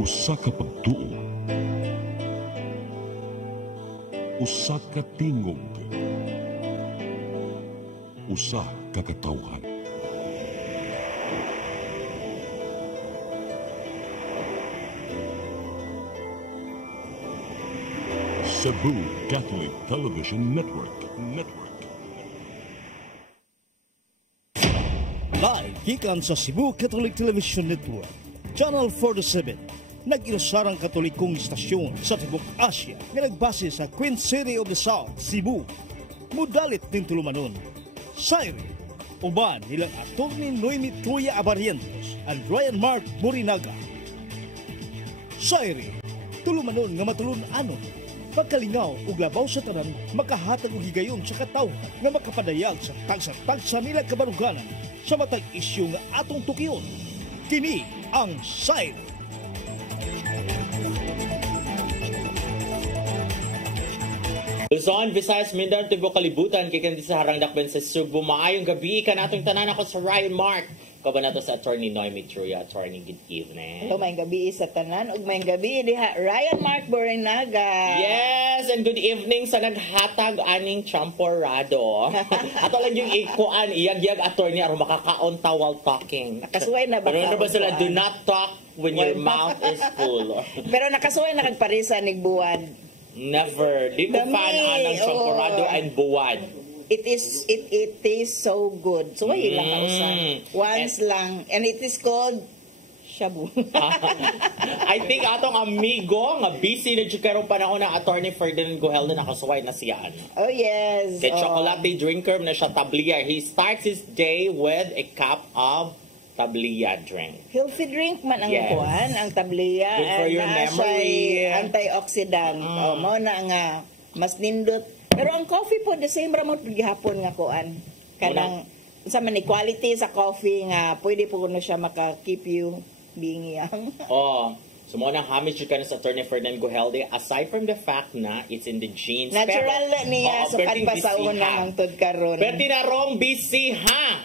Usa ka pagtuo, usa ka tingog, usa ka katawhan. Cebu Catholic Television Network. Live gikan sa Cebu Catholic Television Network, Channel 47, nag-inusarang katolikong istasyon sa Tibok Asia nga nagbase sa Queen City of the South, Cebu. Mudalit ng tulumanon, Sairi, uban nilang Atty. Noemi Truya Abarientos and Ryan Mark Morinaga. Sairi, tulumanon nga matulun-anon, pagkalingaw ug labaw sa tanan, makahatag og higayon sa katawhan nga makapadayag sa tagsa-tagsa nila kabaruganan sa matag isyu nga atong tukiyon. Kini ang Sairi. Luzon, Visayas, Mindanao, Tibok, Kalibutan, kikan di sa harang dakben sa Cebu. Maayong gabi ka natong tanan. Ako sa Ryan Mark. Ko ba nato sa Atty. Noemi Truya. Attorney, good evening. Hello, mayong gabi sa tanan. Ug mayong gabi diha Ryan Mark Morinaga. Yes, and good evening sa naghatag aning champorado. Ato lang yung ikuan, iyag-yag attorney aron makakaunta while talking. Nakasuway na ba? Pero ano ba sila, do not talk when your mouth is full. Pero nakasuway na kagparisa nig buwan. Never. Di ko fan anang champorado and buwan. It tastes so good. So why lang kausan? Once lang. And it is called shabu. I think atong amigo nga busy na jud karong panahon na Attorney Ferdinand Goheldo nakasuway na siya. Oh yes. Kay chocolate drinker na siya tabliya. He starts his day with a cup of tabliya drink. Healthy drink man ang kuan, ang tabliya. Good for your memory. Antioxidant. Mao na nga mas nindot. Pero ang coffee po the same ra mo gihapon nga kuan. Kanang sa man quality sa coffee nga pwede po kuno siya maka-keep you being young. So mo nang hamit ka na sa Attorney Ferdinand Goheldo, aside from the fact na it's in the genes. Natural niya sa pagpasaon na ang tod karon. Pero tinarong busy ha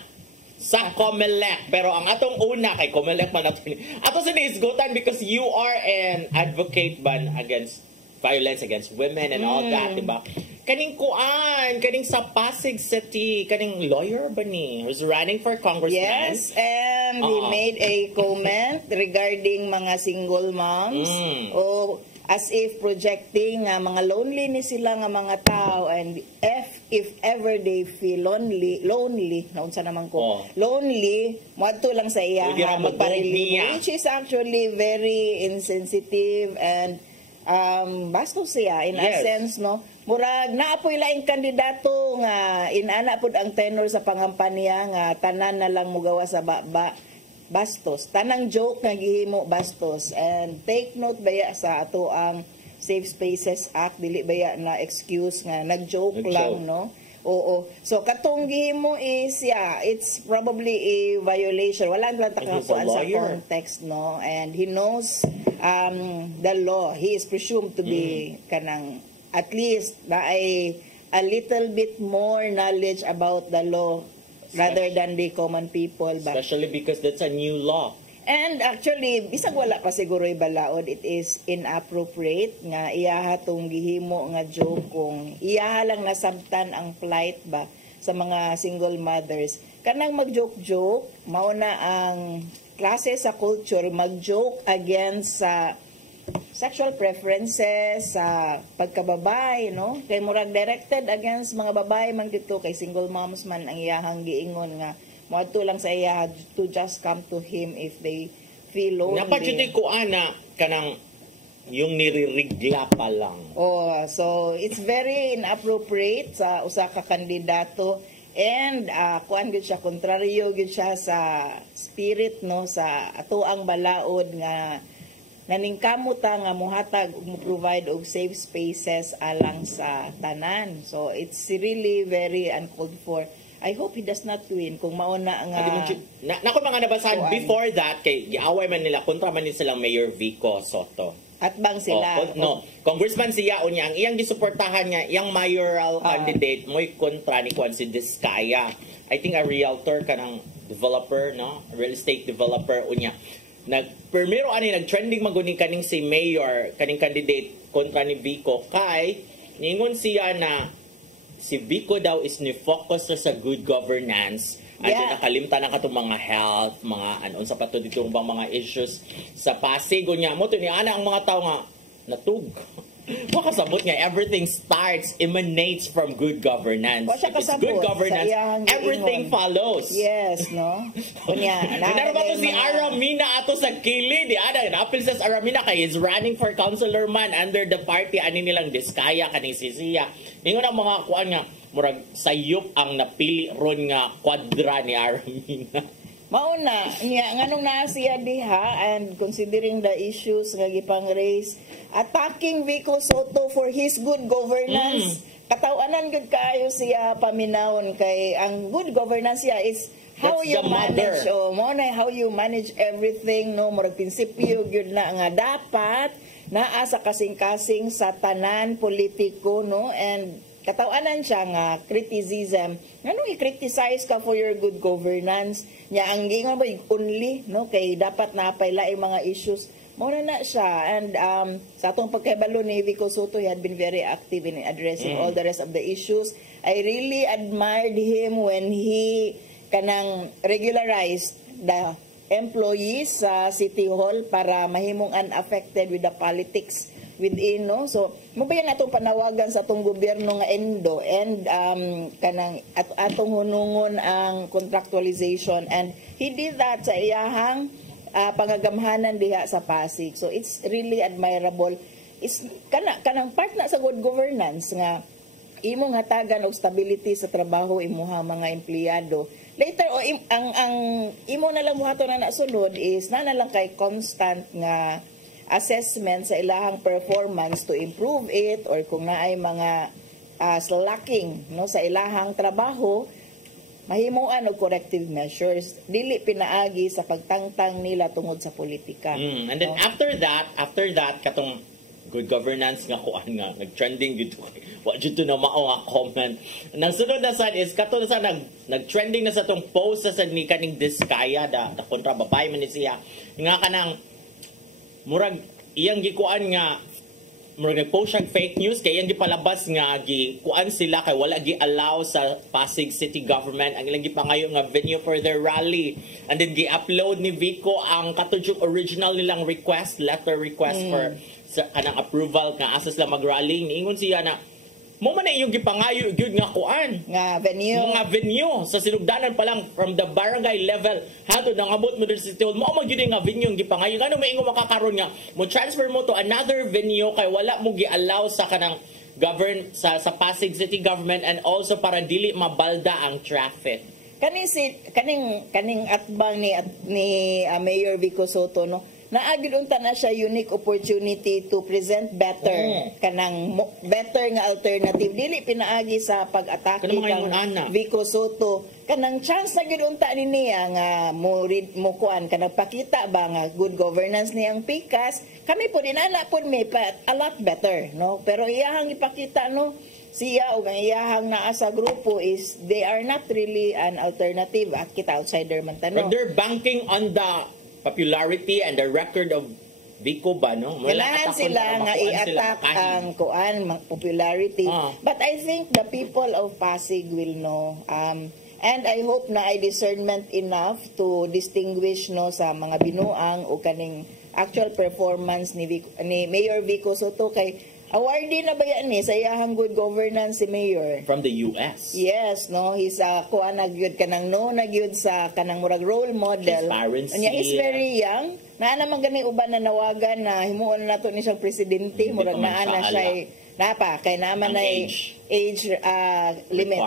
sa COMELEC. Pero ang atong una kay COMELEC man ato sa isgutan because you are an advocate ban against violence against women and all that, diba? Kaning kuan, kaning sa Pasig City, kaning lawyer ba ni? Who's running for congressman? Yes, and he made a comment regarding mga single moms. O as if projecting nga mga lonely ni sila nga mga tao, and if ever they feel lonely naunsa naman ko, lonely, moadto lang sa iya magparelieve, which is actually very insensitive and bastos siya in a sense, no? Murag naapoy laing kandidato nga inana pud ang tenor sa pangampanya nga tanan na lang mugawa sa bastos. Tanang joke nga gihimo bastos. And take note baya sa ato ang Safe Spaces Act, dili baya na excuse nga nag-joke lang, no? Oo. So katong gihimo is it's probably a violation. Wala lang takakuan sa context, no? And he knows the law. He is presumed to be kanang at least na a little bit more knowledge about the law rather than the common people. Especially because that's a new law. And actually, bisag wala pa siguro ibalaod, it is inappropriate nga iyaha tong gihimo nga joke kung iyaha lang nasabtan ang plight ba sa mga single mothers. Kanang mag-joke-joke, mao na ang klase sa culture, mag-joke against sa sexual preferences, sa pagkababay, no? Kay murag directed against mga babae man dito, kay single moms man ang iyahang giingon nga moadto lang sa iya to just come to him if they feel lonely. Napajuti ko ana kanang yung niririgla pa lang. So it's very inappropriate sa usa ka kandidato, and kuan gyud siya, kontraryo gyud siya sa spirit, no, sa ato ang balaod nga naningkamuta nga muhatag ug mo-provide og safe spaces alang sa tanan. So it's really very uncalled for. I hope he does not win kung mauna nga nako mga nabasahan before that kay giaway man nila kontra man ni silang Mayor Vico Soto. At bang sila? Congressman siya unya ang iyang gisuportahan nga iyang mayoral candidate mo'y kontra ni Juan si Diskaya. I think a realtor kanang developer, no? A real estate developer unya. primero nag-trending maguni kaning si mayor, kaning candidate kontra ni Vico kay ningon siya na si Vico daw is ni-focus sa good governance. At nakalimta na katong mga health, mga ano sa pato dito bang mga issues sa Pasig nya mo to ni ana ang mga tao nga natug. Makasabot nga everything emanates from good governance. If it's good governance, everything follows. Yes, no? Kunya, naroon ba to si Aramina ato sa kilid? Napil sa Aramina kay is running for councilor man under the party ani nilang Diskaya kaning Sisiya. Ningon ang mga kuan nga murag sayop ang napili ron nga kwadra ni Aramina. Mauna, nganong naa siya diha and considering the issues nga gipang raise, attacking Vico Soto for his good governance. Katawanan gud kaayo siya paminawon kay ang good governance siya is how That's you the manage mother. mo na how you manage everything, no, murag prinsipyo gyud na nga dapat naa sa kasing-kasing sa tanan politiko, no, and katawanan siya nga criticism. Nganong i-criticize ka for your good governance? Nya ang gingon ba only, no, kay dapat napay laing mga issues. Mao na siya. And sa atong pagkabalo ni Vico Soto, he had been very active in addressing all the rest of the issues. I really admired him when he kanang regularized the employees sa City Hall para mahimong unaffected with the politics within, no. So mabayan atong panawagan sa atong gobyerno nga endo and kanang atong hunungon ang contractualization, and he did that sa iyahang pangagamhanan diha sa Pasig. So it's really admirable. It's kanang part na sa good governance nga imong hatagan og stability sa trabaho imuha mga empleyado. Later ang imo na lang buhaton na nasunod is na lang kay constant nga assessment sa ilahang performance to improve it, or kung naay mga slacking, no, sa ilahang trabaho, mahimuan og corrective measures, dili pinaagi sa pagtangtang nila tungod sa politika. And then after that katong good governance nga kuan nga nag-trending dito wa jud na mao nga comment. Nang sunod na sad is kato na sa nag-trending na sa tong post sa ni kaning Diskaya da kontra babay man ni siya nga kanang murag iyang gikuan nga murag nag-post siya fake news kay iyang gipalabas nga gikuan sila kay wala gi-allow sa Pasig City Government ang ilang gipangayo nga venue for their rally, and then gi-upload ni Vico ang katudyo original nilang letter request for sa kanang approval nga asa sila mag-rally. Niingon siya na mo man na iyong gipangayo gyud nga kuan nga venue sa sinugdanan pa lang from the barangay level hangtod nangabot mo din sa City Hall mo gyud nga venue ang gipangayo ngano maingon makakaron nga mo transfer mo to another venue kay wala mo gi-allow sa kanang govern sa Pasig City Government, and also para dili mabalda ang traffic. Kaning atbang ni Mayor Vico Soto, no, naagid unta na siya unique opportunity to present better better nga alternative, dili pinaagi sa pag-atake kang Vico Soto. Kanang chance na gid unta ni niya nga mo kuan kanang pakita ba nga good governance niyang pikas, kami po dinala po may a lot better, no, pero iyahang ipakita, no, siya o ang iyahang naa sa grupo is they are not really an alternative at kita outsider man tanong. But they're banking on the popularity and the record of Vico ba, no? Kailangan sila nga i-attack ang popularity. But I think the people of Pasig will know. And I hope na ay discernment enough to distinguish, no, sa mga binuang o kaning actual performance ni Mayor Vico Soto kay awardee na ba yan sa iyahang good governance si Mayor? From the US. Yes, no? He's kuha nagyud kanang nagyud sa kanang murag role model. Transparency. Anya is very young. Naa naman gani uban na nawagan na himuon na to ni siyang presidente. Murag naa na siya napa kay naman na age limit,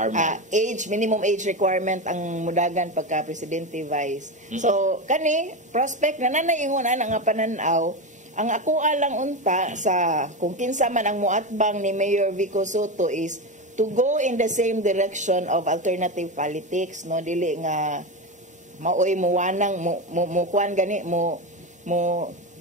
minimum age requirement ang mudagan pagka presidente vice. So kani prospect na nanaingon ana nga pananaw. Ang ako alang unta sa kung kinsa man ang muatbang ni Mayor Vico Soto is to go in the same direction of alternative politics, no, dili nga maoy muwanang mo kuan gani mo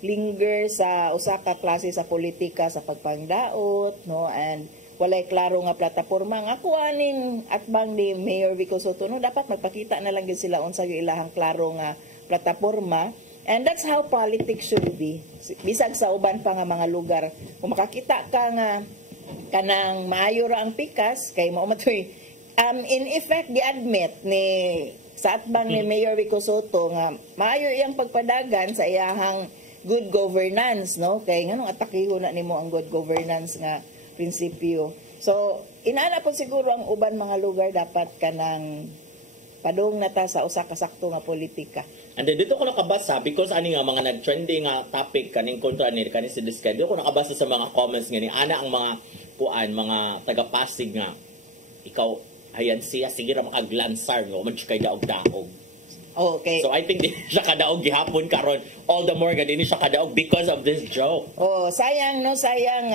linger sa usa ka klase sa politika sa pagpangdaot, no, and walay klaro nga plataporma nga ako aning atbang ni Mayor Vico Soto, no, dapat magpakita na lang gyud sila unsa yung ilahang klaro nga plataporma. And that's how politics should be. Bisag sa uban pa nga mga lugar. Kung makakita ka nga kanang maayo ra ang pikas, kay mao matoy in effect gi-admit ni sa atbang ni Mayor Vico Soto nga maayo iyang pagpadagan sa iyahang good governance, no? Kay nganong atakiho na nimo ang good governance nga prinsipyo. So, inaana po siguro ang uban mga lugar dapat kanang padung na ta sa usa ka sakto nga politika. And then dito ko nakabasa because ani nga mga nag-trending nga topic kaning kontra ni kaning si Discay. Dito ko nakabasa sa mga comments nga ni ana ang mga kuan, mga taga-Pasig nga ikaw ayan siya sige ra makaglansar nga man kay daog-daog. Okay. So I think di siya kadaog gihapon karon. All the more gani siya kadaog because of this joke. Oh, sayang no, sayang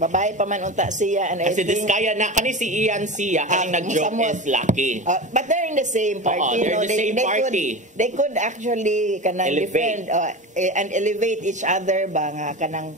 babae pa man unta siya and I Kasi think Diskaya na kani si Ian siya kaning nag-joke somewhat, is lucky. But they're in the same party. They're in the same party. They could actually kanang Elevate. defend and elevate each other ba nga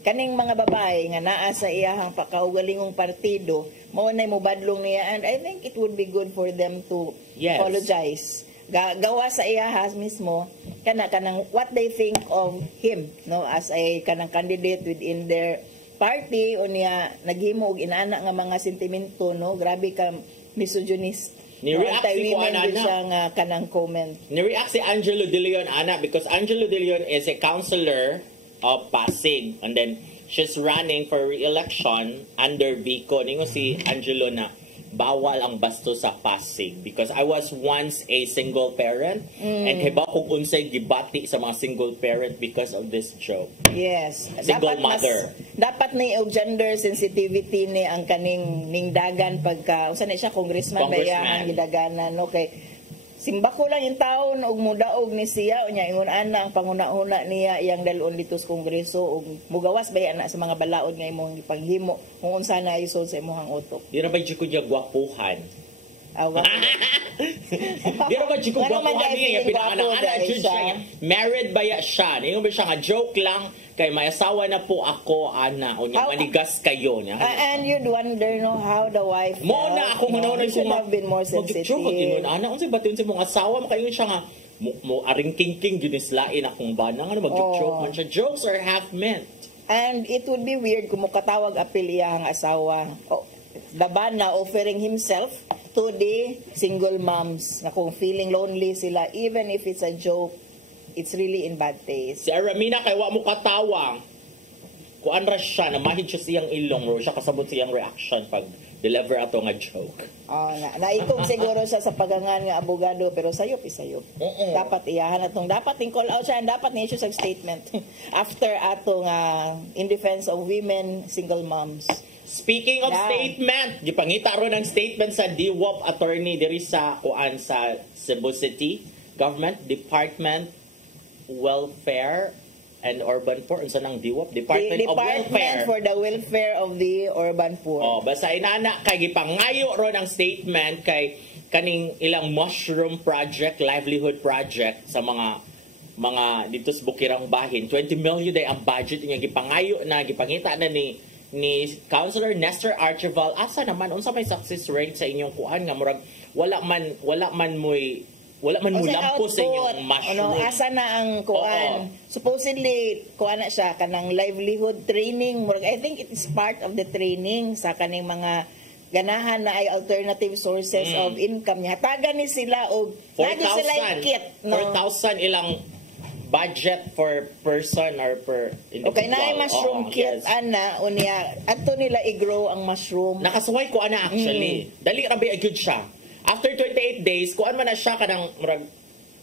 kaning mga babae nga naa sa iyahang pakaugalingong partido mao nay mo badlong niya and I think it would be good for them to Yes. apologize. Gawa sa iyahas mismo kanang what they think of him, no, as a kanang candidate within their party o niya naghimo og inaana nga mga sentimento, no, grabe ka misogynist. Ni-react si Women Kuan, Ana. siya nga kanang comment. Ni-react si Angelo De Leon, Ana, because Angelo De Leon is a councillor of Pasig. And then, she's running for re-election under Vico. Ningo si Angelo na bawal ang basto sa Pasig. Because I was once a single parent. And hiba kung unsay gibati sa mga single parent because of this joke. Yes. Single mother. Dapat ni og gender sensitivity ni ang kaning ningdagan pagka usa na siya congressman bayan gidaganan, no, kay simba ko lang yung taon og mudaog ni siya unya ingon ana ang panguna-una niya iyang dalon dito sa kongreso og mugawas bayan na sa mga balaod nga imong ipanghimo kung unsa na isod sa imong utok. Di ra ba dyan ko dyan gwapuhan? Awa. Di ra ba dyan ko Ano man gwapuhan dahil niya? feeling Pinakana, gwapo ana, dahil dyan siya? siya. Married ba ya siya? Ningon ba siya nga joke lang kay may asawa na po ako, ana. O niya, How- manigas kayo. Niya. And you'd wonder, no, how the wife Mo na ako you should have been more sensitive. Ana, unsay bati unsay mong asawa makaingon siya nga mo aring king gidislain akong bana nga mag-joke man siya. Jokes are half meant. And it would be weird kung mukatawag apil iyang asawa. Laban na offering himself to the single moms na kung feeling lonely sila, even if it's a joke, it's really in bad taste. Si Aramina kay wa mo katawang. Kuan ra siya na mahid siya siyang ilong ro siya kasabot siyang reaction pag deliver ato nga joke. Naikog siguro siya sa pagangan nga abogado pero sayop isayop. Dapat iyahan atong dapat ning call out siya and dapat ni issue sa statement after atong in defense of women single moms. Speaking of statement, gipangita ro ng statement sa DWOP attorney diri sa kuan sa Cebu City Government Department Welfare and Urban Poor. Unsa nang DWOP? Department of Welfare. For the welfare of the urban poor. Oh, basta inana kay gipangayo ro ng statement kay kaning ilang mushroom project, livelihood project sa mga dito sa Bukirang Bahin. 20 million day ang budget niya gipangayo na gipangita na ni Councilor Nestor Archival. Asa naman unsa may success rate sa inyong kuan nga murag wala man mulampo sa inyong mushroom. Asa na ang kuan? Supposedly kuan na siya kanang livelihood training. Murag I think it is part of the training sa kaning mga ganahan na ay alternative sources of income niya. Hatagan ni sila og lagi sila kit, no? 4,000 ilang budget per person or per individual. Okay, na ay mushroom kit, yes. ana, unya, ato nila i-grow ang mushroom. Nakasaway ko ana actually. Dali rabi agud siya. After 28 days, kuan man na siya kanang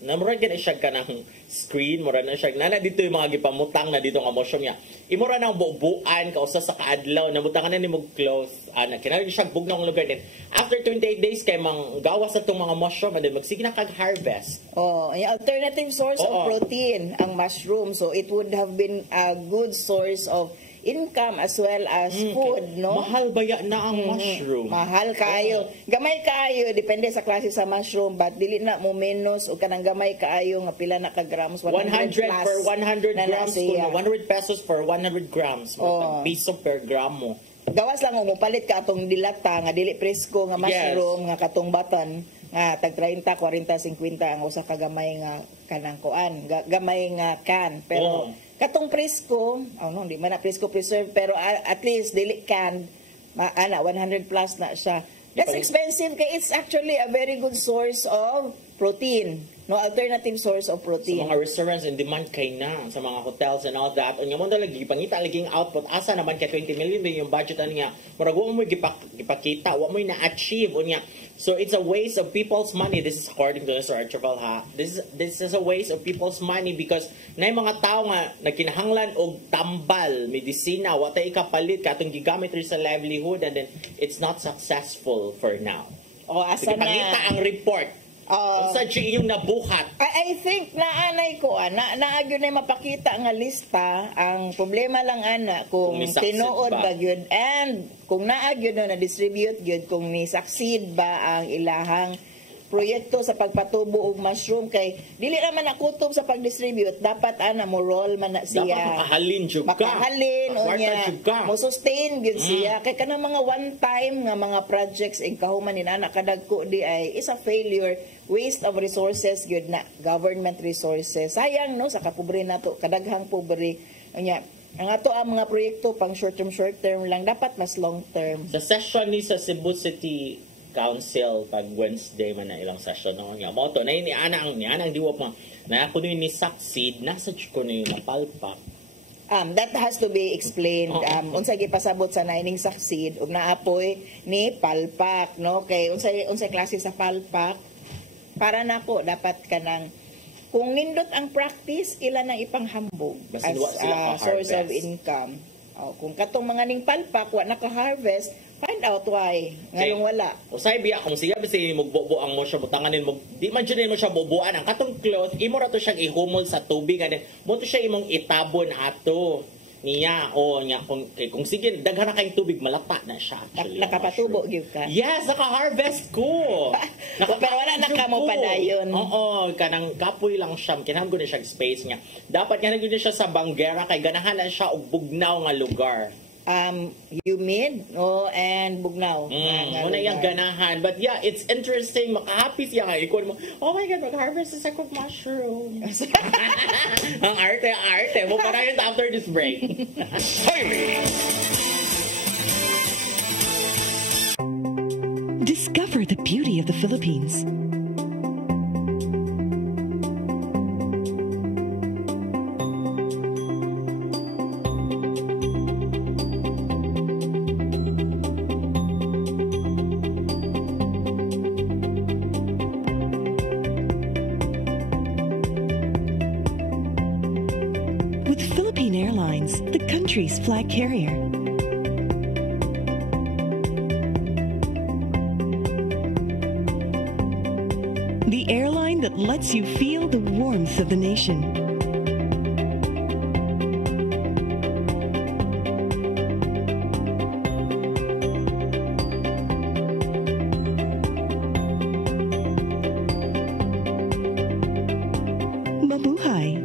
murag gina siya kanang screen, murag na siya. Nana dito yung mga gipamutang na dito nga mushroom niya. Imura nang bubuan kausa sa kaadlaw, namutangan na ni mo clothes. Ana, kinahanglan siya bugnong lugar din. After 28 days kay mang gawas sa itong mga mushroom, and then magsige na kag-harvest. Yung alternative source of protein, ang mushroom. So, it would have been a good source of income as well as food, no? Mahal baya na ang mushroom. Mahal kaayo. Gamay kaayo, depende sa klase sa mushroom, but dili na mo menos o kanang gamay kaayo nga pila na ka grams. 100 per 100 grams. 100 pesos per 100 grams. Piso per gramo. Gawas lang mo palit ka atong dilata nga dili presko nga mushroom nga katong batan nga tag 30, 40, 50 ang usa ka gamay nga kanang kuan, gamay nga can. Pero katong presko, no, di man na presko preserve, pero at least dili can, 100 plus na siya. That's expensive kay it's actually a very good source of protein. No, alternative source of protein. Sa mga restaurants in demand kay na sa mga hotels and all that. Unya mo lagi pangita laging output asa naman kay 20 million din yung budget niya. Murag mo gipakita, wa mo na achieve unya. So it's a waste of people's money. This is according to Mr. Archibald ha. This is a waste of people's money because nay mga tao nga nagkinahanglan og tambal, medisina, wa tay ikapalit katong gigamit rin sa livelihood and then it's not successful for now. O asa na pangita ang report. Sa yung nabuhat. I think naanay ko naagyo na mapakita nga lista. Ang problema lang ana kung tinuod ba gyud and kung naagyo na distribute gyud kung ni succeed ba ang ilahang proyekto sa pagpatubo og mushroom kay dili ra man nakutob sa pagdistribute dapat ana mo roll man na siya dapat makahalin jud ka makahalin unya mo sustain gyud siya kay kanang mga one time nga mga projects ing kahuman ni ana kadagko di ay is a failure, waste of resources gyud na government resources. Sayang no sa kapobre nato kadaghang pobre unya ang ato ang mga proyekto pang short term lang dapat mas long term. Sa session ni sa Cebu City Council pag Wednesday man na ilang session no nga mo to na ni ana ang diwa pa na ako ni succeed nasa ko na yung napalpak. That has to be explained. Unsa gipasabot sa naining succeed ug naapoy ni palpak no kay unsay klase sa palpak para nako dapat kanang kung nindot ang practice ila na ipanghambog as source of income. Kung katong mga ning palpak wa naka-harvest, find out why. Ngayong wala. Usay biya kung siya bisi magbobo ang mo siya butanganin mo di man jud mo siya boboan ang katong cloth imo ra to siya ihumol sa tubig and mo to siya imong itabon ato niya nya kung sige daghan na kay tubig malata na siya actually. Nakapatubo gyud ka. Yes, naka-harvest ko. Pero wala na kamo padayon. Oo, kanang kapoy lang siya. Kinahanglan ko na siya space niya. Dapat nga na siya sa banggera kay ganahan na siya og bugnaw nga lugar. Humid and bugnaw. Muna yung ganahan. But yeah, it's interesting. Makahappy siya nga. Ikon mo, oh my God, mag-harvest sa sakop mushrooms. Ang arte. Mo para yun after this break. Discover the beauty of the Philippines. With Philippine Airlines, the country's flag carrier. The airline that lets you feel the warmth of the nation. Mabuhay!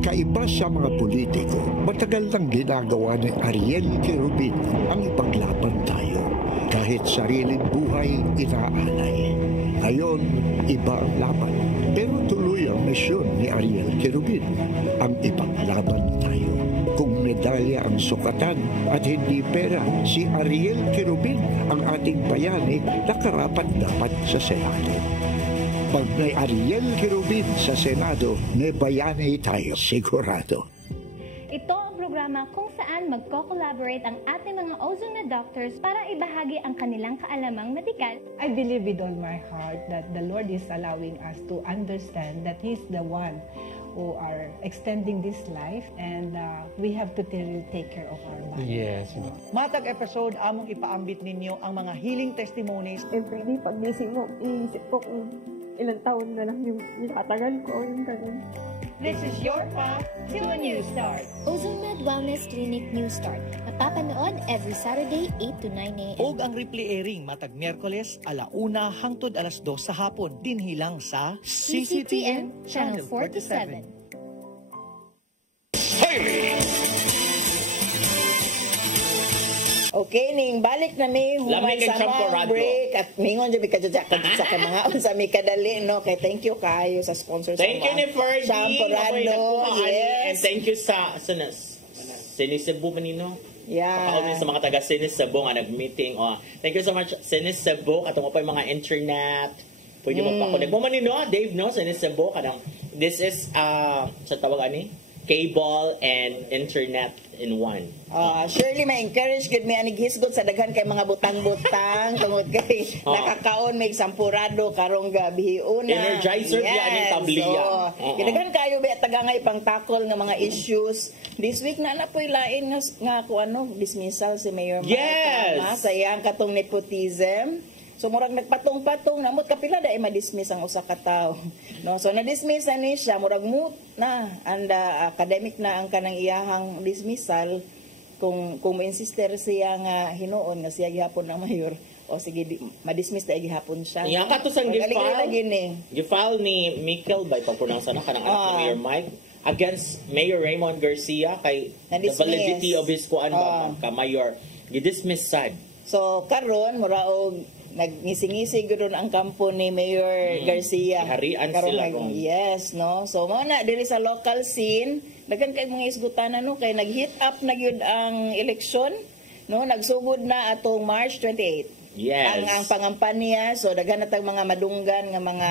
Kaiba sa mga politiko, matagal nang ginagawa ni Ariel Querubin ang ipaglaban tayo. Kahit sariling buhay inaalay. Ngayon, iba ang laban. Pero tuloy ang misyon ni Ariel Querubin, ang ipaglaban tayo. Kung medalya ang sukatan at hindi pera, si Ariel Querubin, ang ating bayani, nakarapat dapat sa Senado. Pag may Ariel Querubin sa Senado, may bayani tayo sigurado. Ito ang programa kung saan magko-collaborate ang ating mga ozone doctors para ibahagi ang kanilang kaalamang medikal. I believe with all my heart that the Lord is allowing us to understand that He's the one who are extending this life and we have to take care of our life. Yes. Matag episode, among ipaambit ninyo ang mga healing testimonies. Every day, pag gising mo, iisip ko kung ilang taon na lang yung katagal ko, yung ganun. This is your path to a new start. OzoMed Wellness Clinic New Start. Napapanood every Saturday, 8 to 9 a.m. Og ang replay airing matag Miyerkules, 1:00 hangtod 2:00 sa hapon. Dinhi lang sa CCTN Channel 47. Okay, ning balik na mi human Lamig ang sa champorado. mga break at mingon jud mi kadjak sa mga unsa mi kadali no kay thank you kayo sa sponsor sa Thank you ni Fergie. Champorado. And Yes. thank you sa Sinis Cebu manino. Yeah. Pakaunin sa mga taga Sinis Cebu nga nag-meeting. Thank you so much Sinis Cebu. Katong mo pa yung mga internet. Pwede magpakunik mo manino, Dave, no? Sinis Cebu. This is, sa tawag ani? Cable and internet in one. Surely may encourage gud mi anig hisgot sa daghan kay mga butang-butang tungod kay nakakaon may sampurado karong gabi una. Energizer yes. Aning tabliya. Daghan kayo ba tagangay pang tackle nga mga issues. This week na napoy lain nga ko dismissal si Mayor Mike sa iyang katong nepotism. So murag nagpatong-patong namot kapila dai ma-dismiss ang usa ka tawo. No, so na-dismiss ni siya murag moot na and academic na ang kanang iyahang dismissal kung insister siya nga hinuon nga siya gihapon ang mayor o sige ma-dismiss ta gihapon siya. Iya ka to sang gifile ni Mikel by pag-pronounce na kanang anak ni Mayor Mike against Mayor Raymond Garcia kay the validity of his kuan ka mayor gidismiss sad. So karon muraog nagngisi-ngisi gudon ang kampo ni Mayor Garcia. Harian sila yes, no. So mo na diri sa local scene, daghan kay mga isgutanan no kay nag-hit up na gyud ang eleksyon, no. Nagsugod na atong March 28. Yes. Ang pangampanya, so daghan na tag mga madunggan nga mga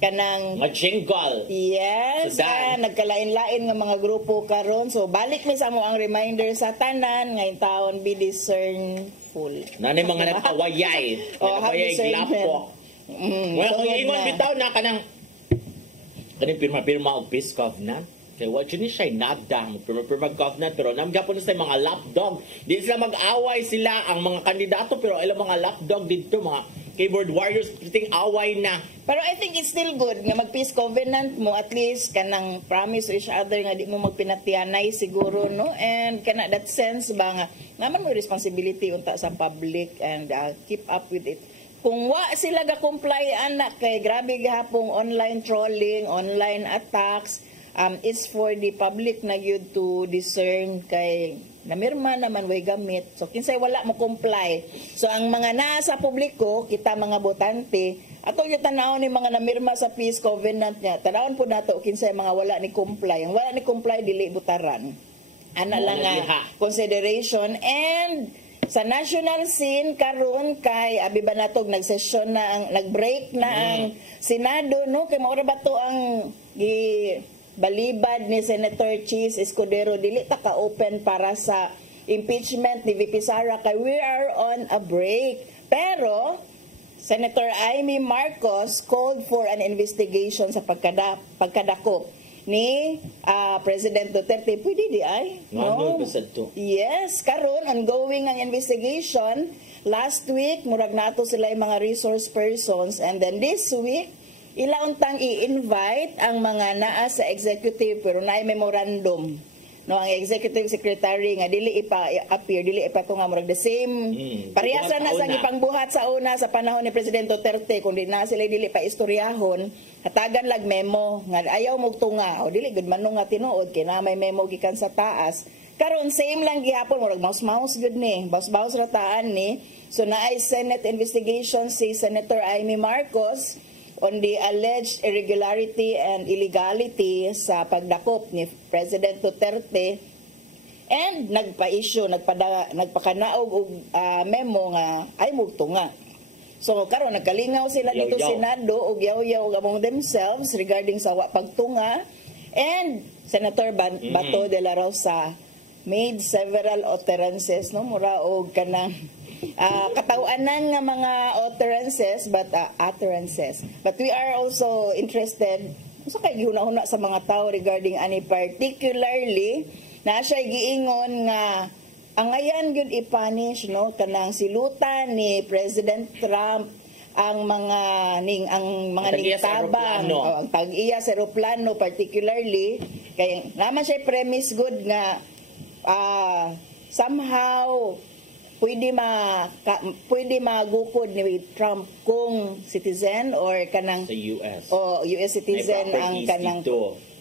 kanang jingle. Yes, nagkalain-lain nga mga grupo karon. So balik mi sa mo ang reminder sa tanan ngayong taon be discernful. Nanay mga nag-awayay. Nag-awayay glapo. Well, kung ingon bitaw na kanang pirma-pirma og peace covenant. Kaya what yun siya, nada. Pirma-pirma covenant. Pero namgapon na sa mga lapdog. Di sila mag-away sila ang mga kandidato. Pero ilang mga lapdog dito, mga keyboard warriors, piting away na. Pero I think it's still good nga mag-peace covenant mo at least kanang promise to each other nga di mo magpinatianay siguro no and kana that sense ba nga naman mo responsibility unta sa public and keep up with it. Kung wa sila ga comply anak kay grabe gahapong online trolling, online attacks, it's for the public na gyud to discern kay namirma naman way gamit. So kinsay wala mo comply. So ang mga naa sa publiko, kita mga botante, ato yung tanaw ni mga namirma sa peace covenant niya. Tanawon po nato kinsay mga wala ni comply. Ang wala ni comply dili butaran. Ana lang nga consideration and sa national scene karon kay abi ba natog nagsesyon na ang nagbreak na ang Senado no kay mao ra ba to ang balibad ni Senator Cheese Escudero dili ta ka open para sa impeachment ni VP Sara kay we are on a break. Pero Senator Amy Marcos called for an investigation sa pagkadakop ni President Duterte. Pwede di ay? No? Yes, karon ongoing ang investigation. Last week murag nato sila yung mga resource persons and then this week ilauntang i-invite ang mga naa sa executive pero naay memorandum no ang executive secretary nga dili ipa-appear dili ipatunga murag the same parehas na sa gipangbuhat sa una sa panahon ni President Duterte kun di na sila dili pa istoryahon hatagan lag memo nga ayaw mo tunga o dili gud manong nga tinuod kay na may memo gikan sa taas karon same lang gihapon murag mouse gud ni baus rataan ni so naay Senate investigation si Senator Amy Marcos on the alleged irregularity and illegality sa pagdakop ni President Duterte and nagpakanaog og memo nga ay mugtunga. So karon nagkalingaw sila dito Senado og yaw-yaw among themselves regarding sa pagtunga and Senator Bato de la Rosa made several utterances no mura og kanang katawanan nga mga utterances but we are also interested sa kay gihuna-huna sa mga tao regarding ani particularly na siya giingon nga angayan gyud i-punish no kanang silutan ni President Trump ang mga ning tabang ang tag-iya sa eroplano particularly kay naman siya premise good nga somehow pwede magukod ni Trump kung citizen or kanang sa US. US citizen ang kanang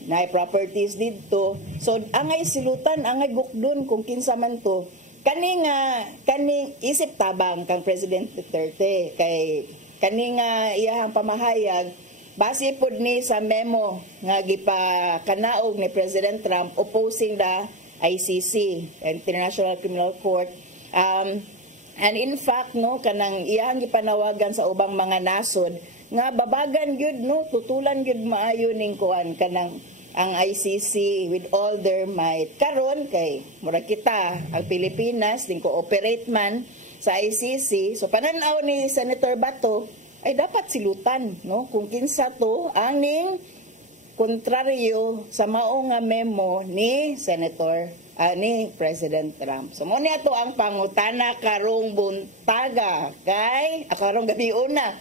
na properties dito. So angay silutan, angay gukdon kung kinsa man to. kaning isip tabang kang President Duterte kay kaning iyahang pamahayag base pud ni sa memo nga gipakanaog ni President Trump opposing the ICC, International Criminal Court. And in fact no kanang iyang gipanawagan sa ubang mga nasod nga babagan gyud no tutulan gyud maayo ning kuan kanang ang ICC with all their might. Karon kay mura kita ang Pilipinas din cooperate man sa ICC. So pananaw ni Senator Bato ay dapat silutan no kung kinsa to ang ning kontraryo sa mao nga memo ni ni President Trump. So mo ni ato ang pangutana karong buntaga kay karong gabi una.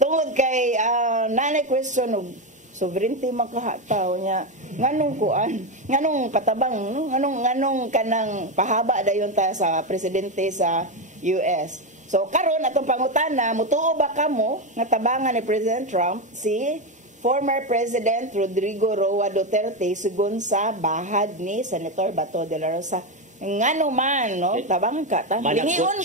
Tungod kay nanay question og sovereignty makahataw niya nganong kuan nganong patabang no nganong kanang pahaba dayon ta sa presidente sa US. So karon atong pangutana mutuo ba kamo nga tabangan ni President Trump si former President Rodrigo Roa Duterte sugon sa bahad ni Senator Bato de la Rosa? Ngano man no tabangan ka ta lingon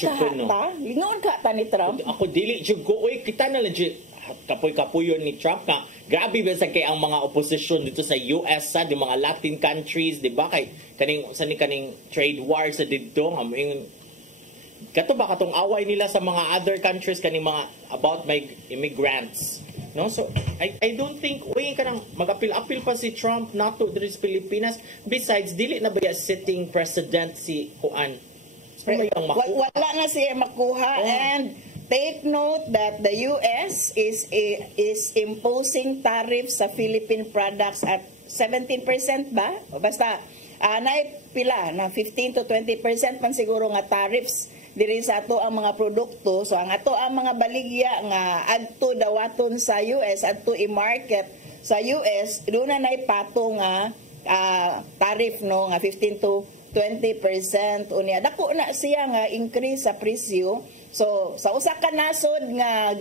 ka ta ni Trump. Ako dili jud ko oy kita na legit kapoy-kapuyon ni Trump nga grabe ba sa kay ang mga opposition dito sa US sa di mga Latin countries di ba kay kaning trade war sa didto nga kato ba katong away nila sa mga other countries kaning mga about my immigrants no so I don't think way kanang mag-apil pa si Trump nato diri sa Pilipinas besides dili na ba sitting president si kuan so, wala na siya makuha and take note that the US is imposing tariffs sa Philippine products at 17% ba o basta naipila na 15 to 20% man siguro nga tariffs diri sa ato ang mga produkto. So ang ato ang mga baligya nga adto dawaton sa US adto i-market sa US doon na naipato nga tariff no nga 15 to 20% unya dako na siya nga increase sa presyo. So sa usa ka nasod nga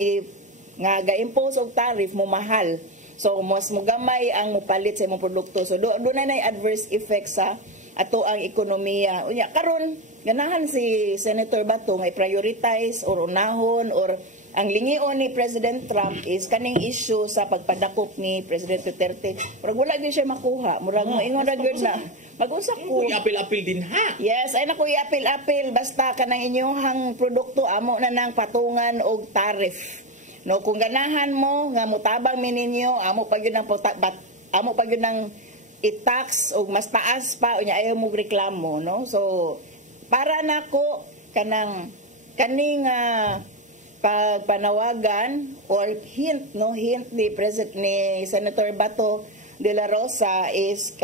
ga-impose og tariff mo mahal. So mas mogamay ang mopalit sa imong produkto. So doon na nay adverse effects sa ato ang ekonomiya. Unya karon ganahan si Senator Bato nga i-prioritize or unahon or ang lingion ni President Trump is kaning issue sa pagpadakop ni President Duterte. Pero wala gyud siya makuha. Murag mo ingon ra gyud na mag-usap ko. I-apil-apil din ha. Yes, ay nako i-apil-apil basta kanang inyong produkto amo na nang patungan og tariff. No kung ganahan mo nga mutabang mininyo amo pa gyud nang i-tax og mas taas pa unya ayaw mo reklamo no. So para nako kaning panawagan or hint ni Senator Bato de la Rosa is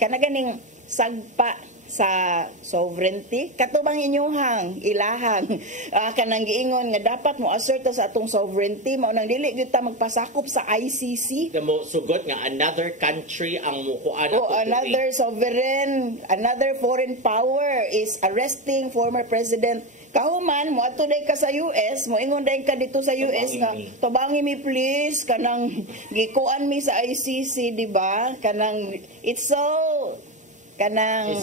kanaganing sagpa sa sovereignty katubang inyuhang ilahang kanang giingon nga dapat mo assert sa atong sovereignty mao nang dili gyud ta magpasakop sa ICC mo sugot nga another country ang mukuan another sovereign another foreign power is arresting former president kahuman mo ato day ka sa US mo ingon day ka dito sa US nga tubangi mi please kanang gikuan mi sa ICC di ba kanang it's so kanang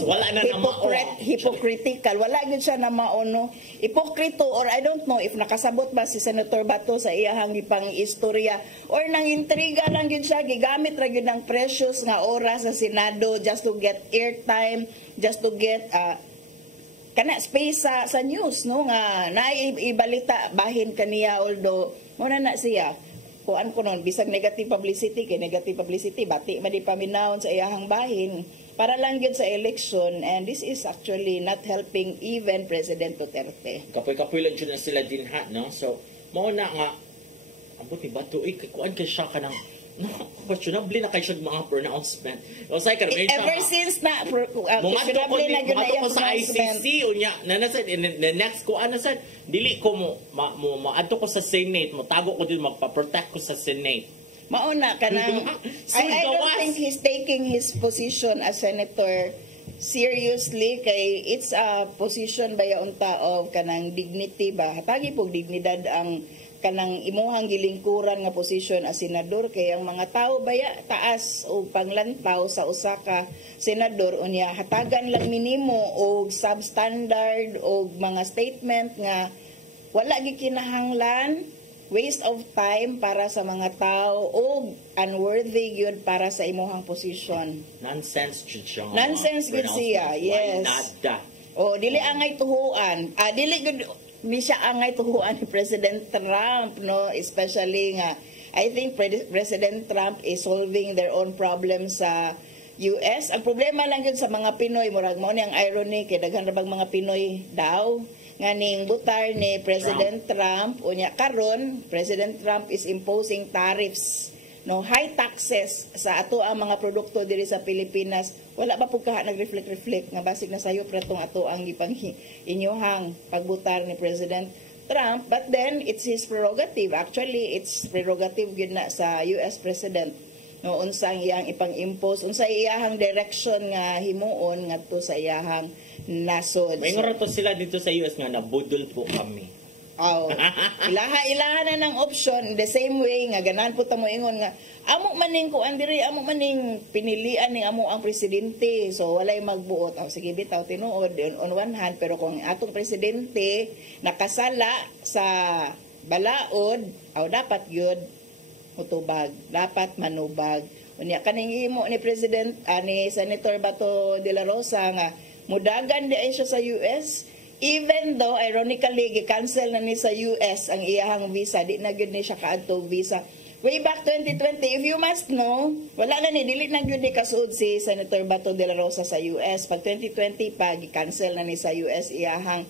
hypocritical wala gyud siya na maono hipokrito or I don't know if nakasabot ba si Senator Bato sa iyahang gipang istorya or nang intriga lang gyud siya gigamit ra gyud ang precious nga oras sa Senado just to get airtime just to get kana space sa news no nga naibalita bahin kaniya although mo na siya kuan ko non bisag negative publicity kay negative publicity bati man di paminawon sa iyahang bahin para lang yun sa election and this is actually not helping even President Duterte. Kapoy-kapoy lang yun na sila din ha no so mo na nga ambot ni Bato kuan kay siya kanang questionable na kay siya mga pronouncement. Usay ka ever since na questionable na gyud na sa ICC unya na said the next ko ano said dili ko mo adto ko sa Senate mo tago ko din magpa-protect ko sa Senate. Mauna kanang I don't think he's taking his position as senator seriously kay it's a position ba yaunta of kanang dignity ba hatagi pog dignidad ang kanang imuhang gilingkuran nga posisyon as senador kay ang mga tao baya taas o panglantaw sa usa ka senador unya hatagan lang minimo og substandard o mga statement nga wala gi kinahanglan, waste of time para sa mga tao o unworthy gyud para sa imuhang posisyon. Nonsense jud siya. Nonsense gyud siya, yes. Nada. O dili angay tuhuan. Dili gyud ni siya angay tuhuan ni President Trump, no, especially nga I think President Trump is solving their own problems sa US. Ang problema lang yun sa mga Pinoy, murag mo ni ang irony kay daghan ra bang mga Pinoy daw nga ning butar ni President Trump unya karon President Trump is imposing tariffs, no, high taxes sa ato ang mga produkto diri sa Pilipinas. Wala pa pud kaha nag-reflect nga basig na sayo pratong ato ang gipang inyuhang pagbutar ni President Trump, but then it's his prerogative. Actually, it's prerogative gyud na sa US President, no, unsang iyang ipang-impose, unsa iyahang direction nga himuon ngadto sa iyahang nasod. May ngarato sila dito sa US nga nabudol po kami. Oh, ilaha na ng option the same way nga ganahan po ta mo ingon nga amo maning kuan diri, amo maning pinilian ning amo ang presidente, so walay magbuot. Sige bitaw tinuod on one hand, pero kung atong presidente nakasala sa balaod, dapat yun mutubag, dapat manubag. Unya kaning imo ni President ni Senator Bato de la Rosa nga mudagan di ay siya sa US, even though ironically gi-cancel na ni sa US ang iyahang visa, di na gyud ni siya kaadto visa way back 2020. If you must know, wala na ni dili na gyud ni kasuod si Senator Bato de la Rosa sa US. Pag 2020 pa gi-cancel na ni sa US iyahang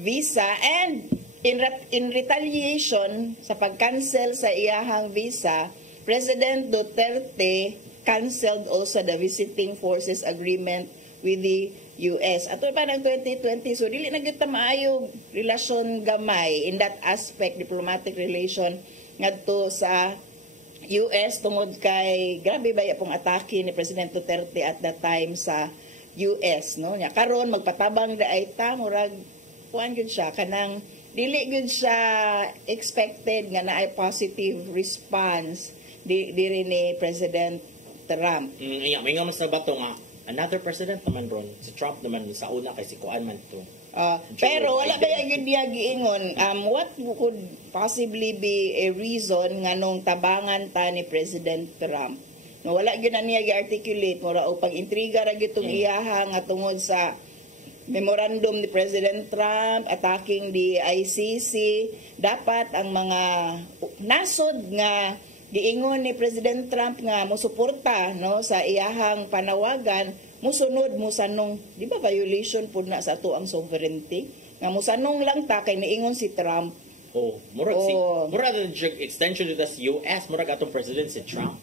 visa, and in retaliation sa pag-cancel sa iyahang visa, President Duterte canceled also the visiting forces agreement with the US. Ato pa ng 2020, so dili na gyud ta maayo relasyon gamay in that aspect, diplomatic relation ngadto sa US tungod kay grabe baya pong atake ni President Duterte at that time sa US, no. Nya karon magpatabang daay ta murag kuan gyud siya kanang dili gyud siya expected nga naay positive response diri ni President Trump. May nga mas nabato nga another president naman ron, si Trump naman sa una kay si kuan man to. Pero wala ba yung niya giingon, what could possibly be a reason nga nung tabangan ta ni President Trump? No, wala gyud na niya gi-articulate mura o pag-intriga ra gyud tong iyaha nga tungod sa memorandum ni President Trump attacking the ICC. Dapat ang mga nasod nga giingon ni President Trump nga mosuporta, no, sa iyahang panawagan, musunod musanong, di ba violation pud na sa ato ang sovereignty nga musanong lang ta kay niingon si Trump. Murag extension to the US, murag atong president si Trump.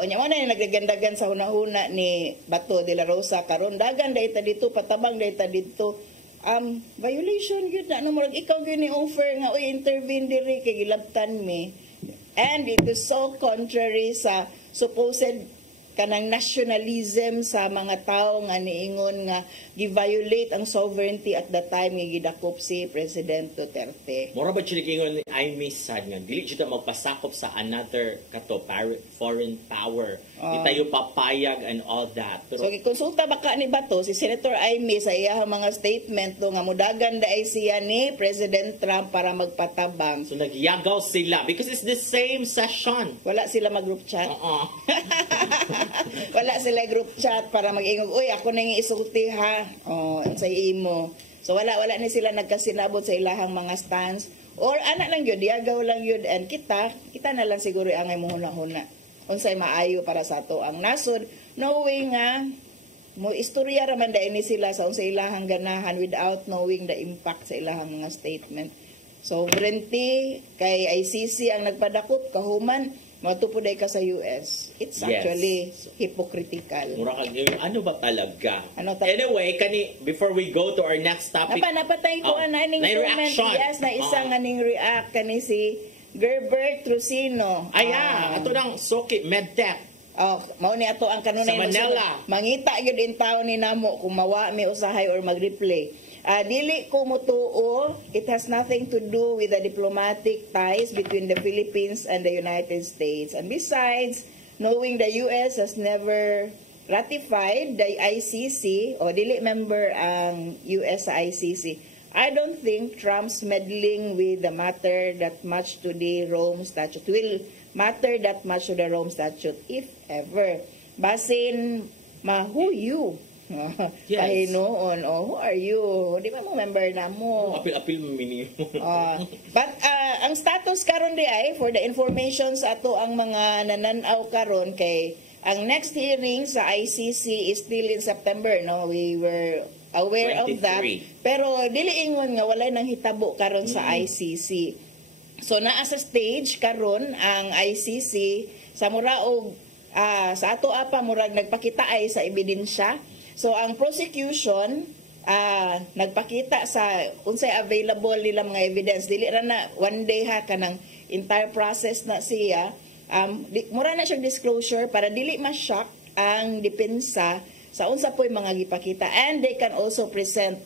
Unya man na nagdagandagan sa hunahuna ni Bato de la Rosa karon dagan dayta dito patabang dayta dito. Violation gyud na, no, murag ikaw gyud ni offer nga oy intervene diri kay gilabtan mi. And it is so contrary sa supposed kanang nationalism sa mga tao nga niingon nga gi-violate ang sovereignty at the time nga gidakop si President Duterte. Mura ba siya nag-ingon ni Aimee sad nga dili siya magpasakop sa another kato foreign power. Di tayo papayag and all that. Pero, so gikonsulta baka ni Bato si Senator Aimee sa iyang mga statement do nga mudagan daay siya ni President Trump para magpatabang. So nagyagaw sila because it's the same session. Wala sila mag-group chat. Wala sila group chat para mag-ingog, uy, ako na yung isulti ha. Sa imo. So wala ni sila nagkasinabot sa ilahang mga stance. Or anak lang yun, diagaw lang yun. And kita na lang siguro angay mo huna-huna. Unsay maayo para sa to ang nasod. Knowing nga, mo istorya raman da ini sila sa unsay ilahang ganahan without knowing the impact sa ilahang mga statement. Sovereignty, kay ICC ang nagpadakop, kahuman, matupuday ka sa US. It's actually hypocritical. Ano ba talaga? Anyway, before we go to our next topic. Napatay ko aning comment. Yes, na isang aning react kani si Gerbert Trusino. Ato nang Soki Medtech. Mao ni ato ang kanunay sa Manila. Mangita gyud in taon ni namo kung mawa mi usahay or mag-replay. Dili ko mutuo, it has nothing to do with the diplomatic ties between the Philippines and the United States. And besides, knowing the US has never ratified the ICC o dili member ang US sa ICC, I don't think Trump's meddling with the matter that much to the Rome Statute will matter that much to the Rome Statute, if ever. Basin, who you? Yes. Noon, who are you? Di ba mo member na mo? Apil-apil mo mini. But ang status karon di ay, for the information sa ato ang mga nananaw karon kay ang next hearing sa ICC is still in September, no? We were aware 23. of that. Pero dili ingon nga walay nang hitabo karon sa ICC. So naa sa stage karon ang ICC sa muraog sa ato apa murag nagpakita ay sa ebidensya. So ang prosecution nagpakita sa unsay available nila mga evidence, dili ra na one day ha kanang entire process na siya. Mura na siyang disclosure para dili ma-shock ang depensa sa unsa po'y mga gipakita, and they can also present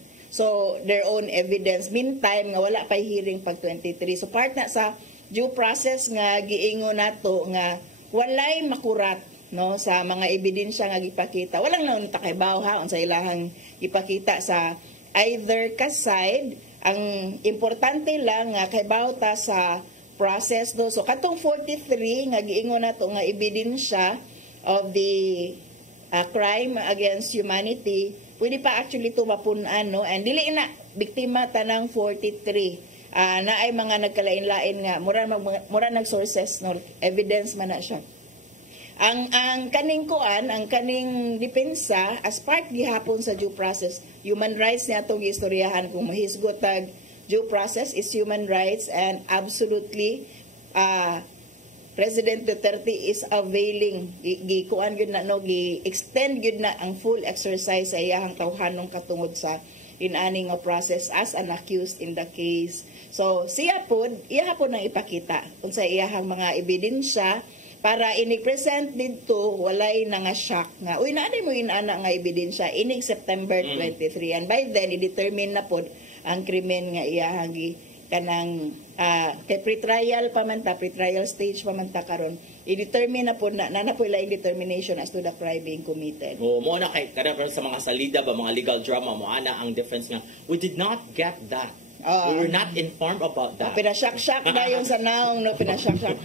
their own evidence. Meantime nga wala pay hearing pag 23. So part na sa due process nga giingon nato nga walay makurat, no, sa mga ebidensya nga gipakita. Walang naon takaybaw ha unsa ilahang gipakita sa either ka side. Ang importante lang nga kaybaw ta sa process do. So katong 43 nga giingon nato nga ebidensya of the crime against humanity, pwede pa actually ito mapunan, no? And dili na biktima tanang 43. Na ay mga nagkalain-lain nga mura nag-sources, no, evidence man na siya. Ang kaning kuan, ang kaning depensa as part gihapon sa due process, human rights niya itong istoryahan kung mahisgot tag due process is human rights, and absolutely President Duterte is availing gikuan gyud na, no, gi-extend gyud na ang full exercise sa iyahang tawhanong katungod sa inani nga process as an accused in the case. So siya iya pod nang ipakita unsa iyahang mga ebidensya para inig-present dito walay na nga shock nga uy naanay mo inana nga ebidensya inig September 23, and by then i-determine na pod ang krimen nga iyahang kanang kay pre-trial stage pa man ta karon i-determine na po na po ila determination as to the crime being committed. Mo na kay kada sa mga salida ba mga legal drama mo ana ang defense nga we did not get that. We were not informed about that. Pinasyak-syak dayon sa naong, no, pinasyak-syak.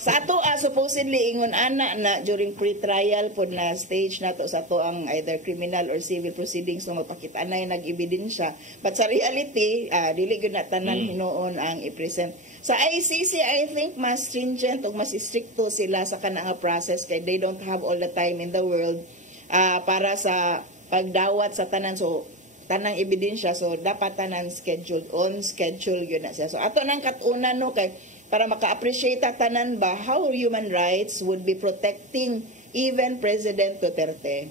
Sa ato supposedly ingon ana na during pre-trial pod na stage nato sa ato ang either criminal or civil proceedings no mapakita na nag-ebidensya. But sa reality, dili gyud na tanan hinuon ang i-present. Sa ICC, I think mas stringent o mas stricto sila sa kanang process kay they don't have all the time in the world para sa pagdawat sa tanan. So tanang ebidensya, so dapat tanan scheduled on schedule yun na siya. So ato nang katunan, no, kay para maka-appreciate tanan ba how human rights would be protecting even President Duterte.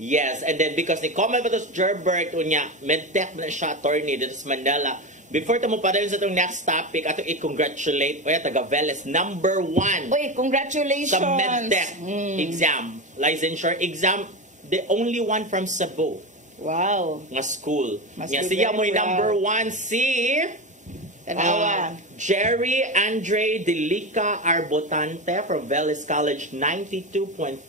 Yes, and then because ni comment ba Gerbert unya medtech na siya attorney dito sa Manila. Before tamo pa sa itong next topic, ato i-congratulate taga Veles number 1. Uy, congratulations sa medtech exam, licensure exam, the only one from Cebu. Wow. Nga school. Nga be siya mo very number proud. 1 si Jerry Andre Delica Arbotante from Veles College, 92.30%.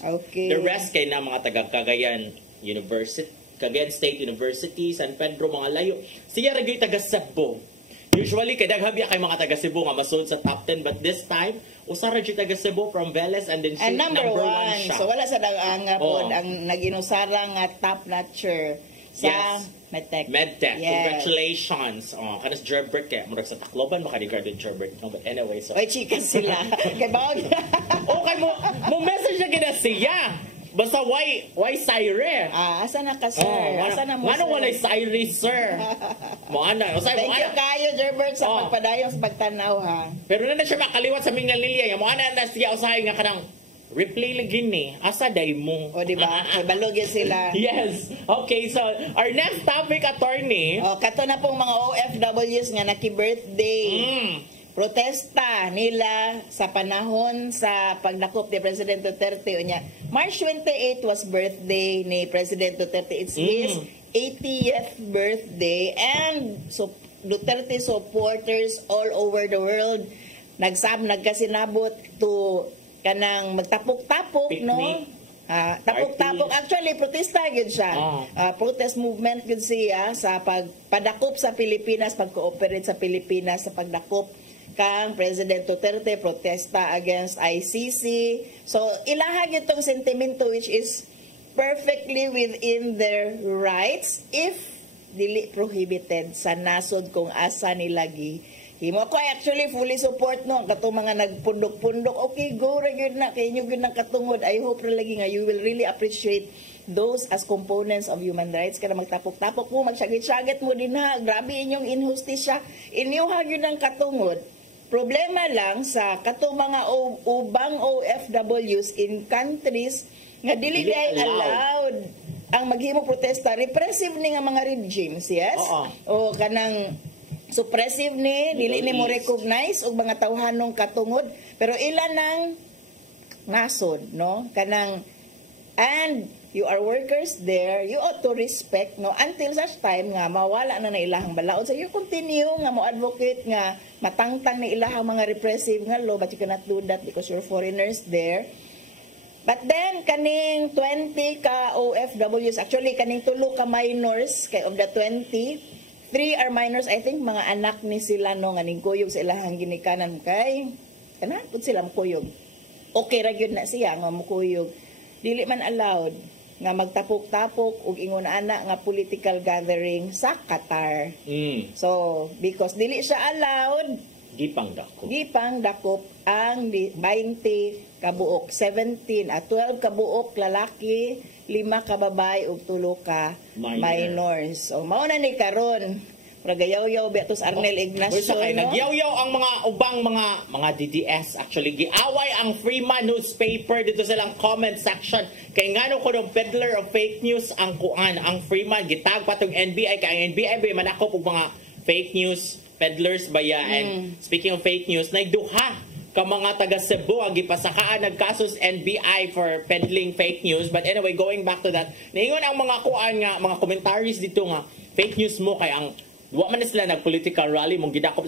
Okay. The rest kay na mga taga Cagayan University, Cagayan State University, San Pedro, mga layo. Siya rin taga Cebu. Usually, kay daghabya kay mga taga Cebu nga masunod sa top 10, but this time, usara rin taga Cebu from Veles, and then and number 1 siya. So wala sa dagang ang naginusara nga top notcher sa Medtech. Medtech. Yes. Congratulations. Kanas Gerbert kaya murag sa Tacloban maka-graduate Gerbert. No, but anyway, so oy chika sila. Kay bawag. Okay mo message na gina siya. Basta why Syre? Asa na ka, sir? Asa na mo, sir? Ano walay Syre, sir? Mo ana, thank you kayo, Gerbert, sa pagpadayon sa pagtanaw, ha. Pero na siya makaliwat sa Mingal Lilia. Mo ana na siya usahay nga kanang replay lagi ni. Asa day mo? O, di ba? Kay balugin sila. Yes. Okay, so our next topic, attorney. Kato na pong mga OFWs nga naki-birthday. Protesta nila sa panahon sa pagdakop ni President Duterte. March 28 was birthday ni President Duterte. It's his 80th birthday, and so Duterte supporters all over the world nagkasinabot to kanang magtapok-tapok, no? Tapok-tapok. Actually, protesta yun siya. Protest movement yun siya sa pagpadakop sa Pilipinas, pag-cooperate sa Pilipinas sa pagdakop kang President Duterte, protesta against ICC. So, ilahag itong sentimento which is perfectly within their rights if dili prohibited sa nasod kung asa nila himo. Ako actually fully support no katong mga nagpundok-pundok. Okay, go ra gyud na kay inyo gyud nang katungod. I hope ra lagi nga you will really appreciate those as components of human rights. Kada magtapok-tapok mo, magsagit-sagit mo din ha. Grabe inyong inhustisya. Inyo ha gyud nang katungod. Problema lang sa katong mga ubang OFWs in countries nga dili allowed ang maghimo protesta, repressive ni nga mga regimes, yes? O kanang suppressive ni, dili ni mo recognize og mga tawhanong katungod, pero ilan nang nasod, no? Kanang, and you are workers there, you ought to respect, no? Until such time nga mawala na ilahang balaod. So you continue nga mo advocate nga matangtang ni ilahang mga repressive nga law, but you cannot do that because you're foreigners there. But then, kaning 20 ka OFWs, actually, kaning 2 ka minors, kay of the 20, 3 are minors, I think, mga anak ni sila, no, nga ning kuyog sa ilahang ginikanan, kay, kanan, pud sila mukuyog. Okay, ra gyud na siya, nga mukuyog. Dili man allowed, nga magtapok-tapok, ug ingon anak nga political gathering sa Qatar. So, because dili siya allowed, Gipang dakop ang 20 kabuok, 12 kabuok lalaki, 5 ka babae ug 3 ka minors. So mao na ni karon. Pragayaw-yaw betos Arnel Ignacio. Kay nagyaw-yaw ang mga ubang mga DDS actually giaway ang Freeman newspaper dito sa lang comment section. Kay ngano ko ng peddler of fake news ang Freeman gitag patong NBI kay ang NBI ba manakop og mga fake news peddlers baya. And speaking of fake news, nagduha ka mga taga Cebu ang gipasakaan nagkasos NBI for peddling fake news. But anyway, going back to that, niingon ang mga kuan nga mga commentaries dito nga fake news mo kay ang wa man na sila nag-political rally mong gidakop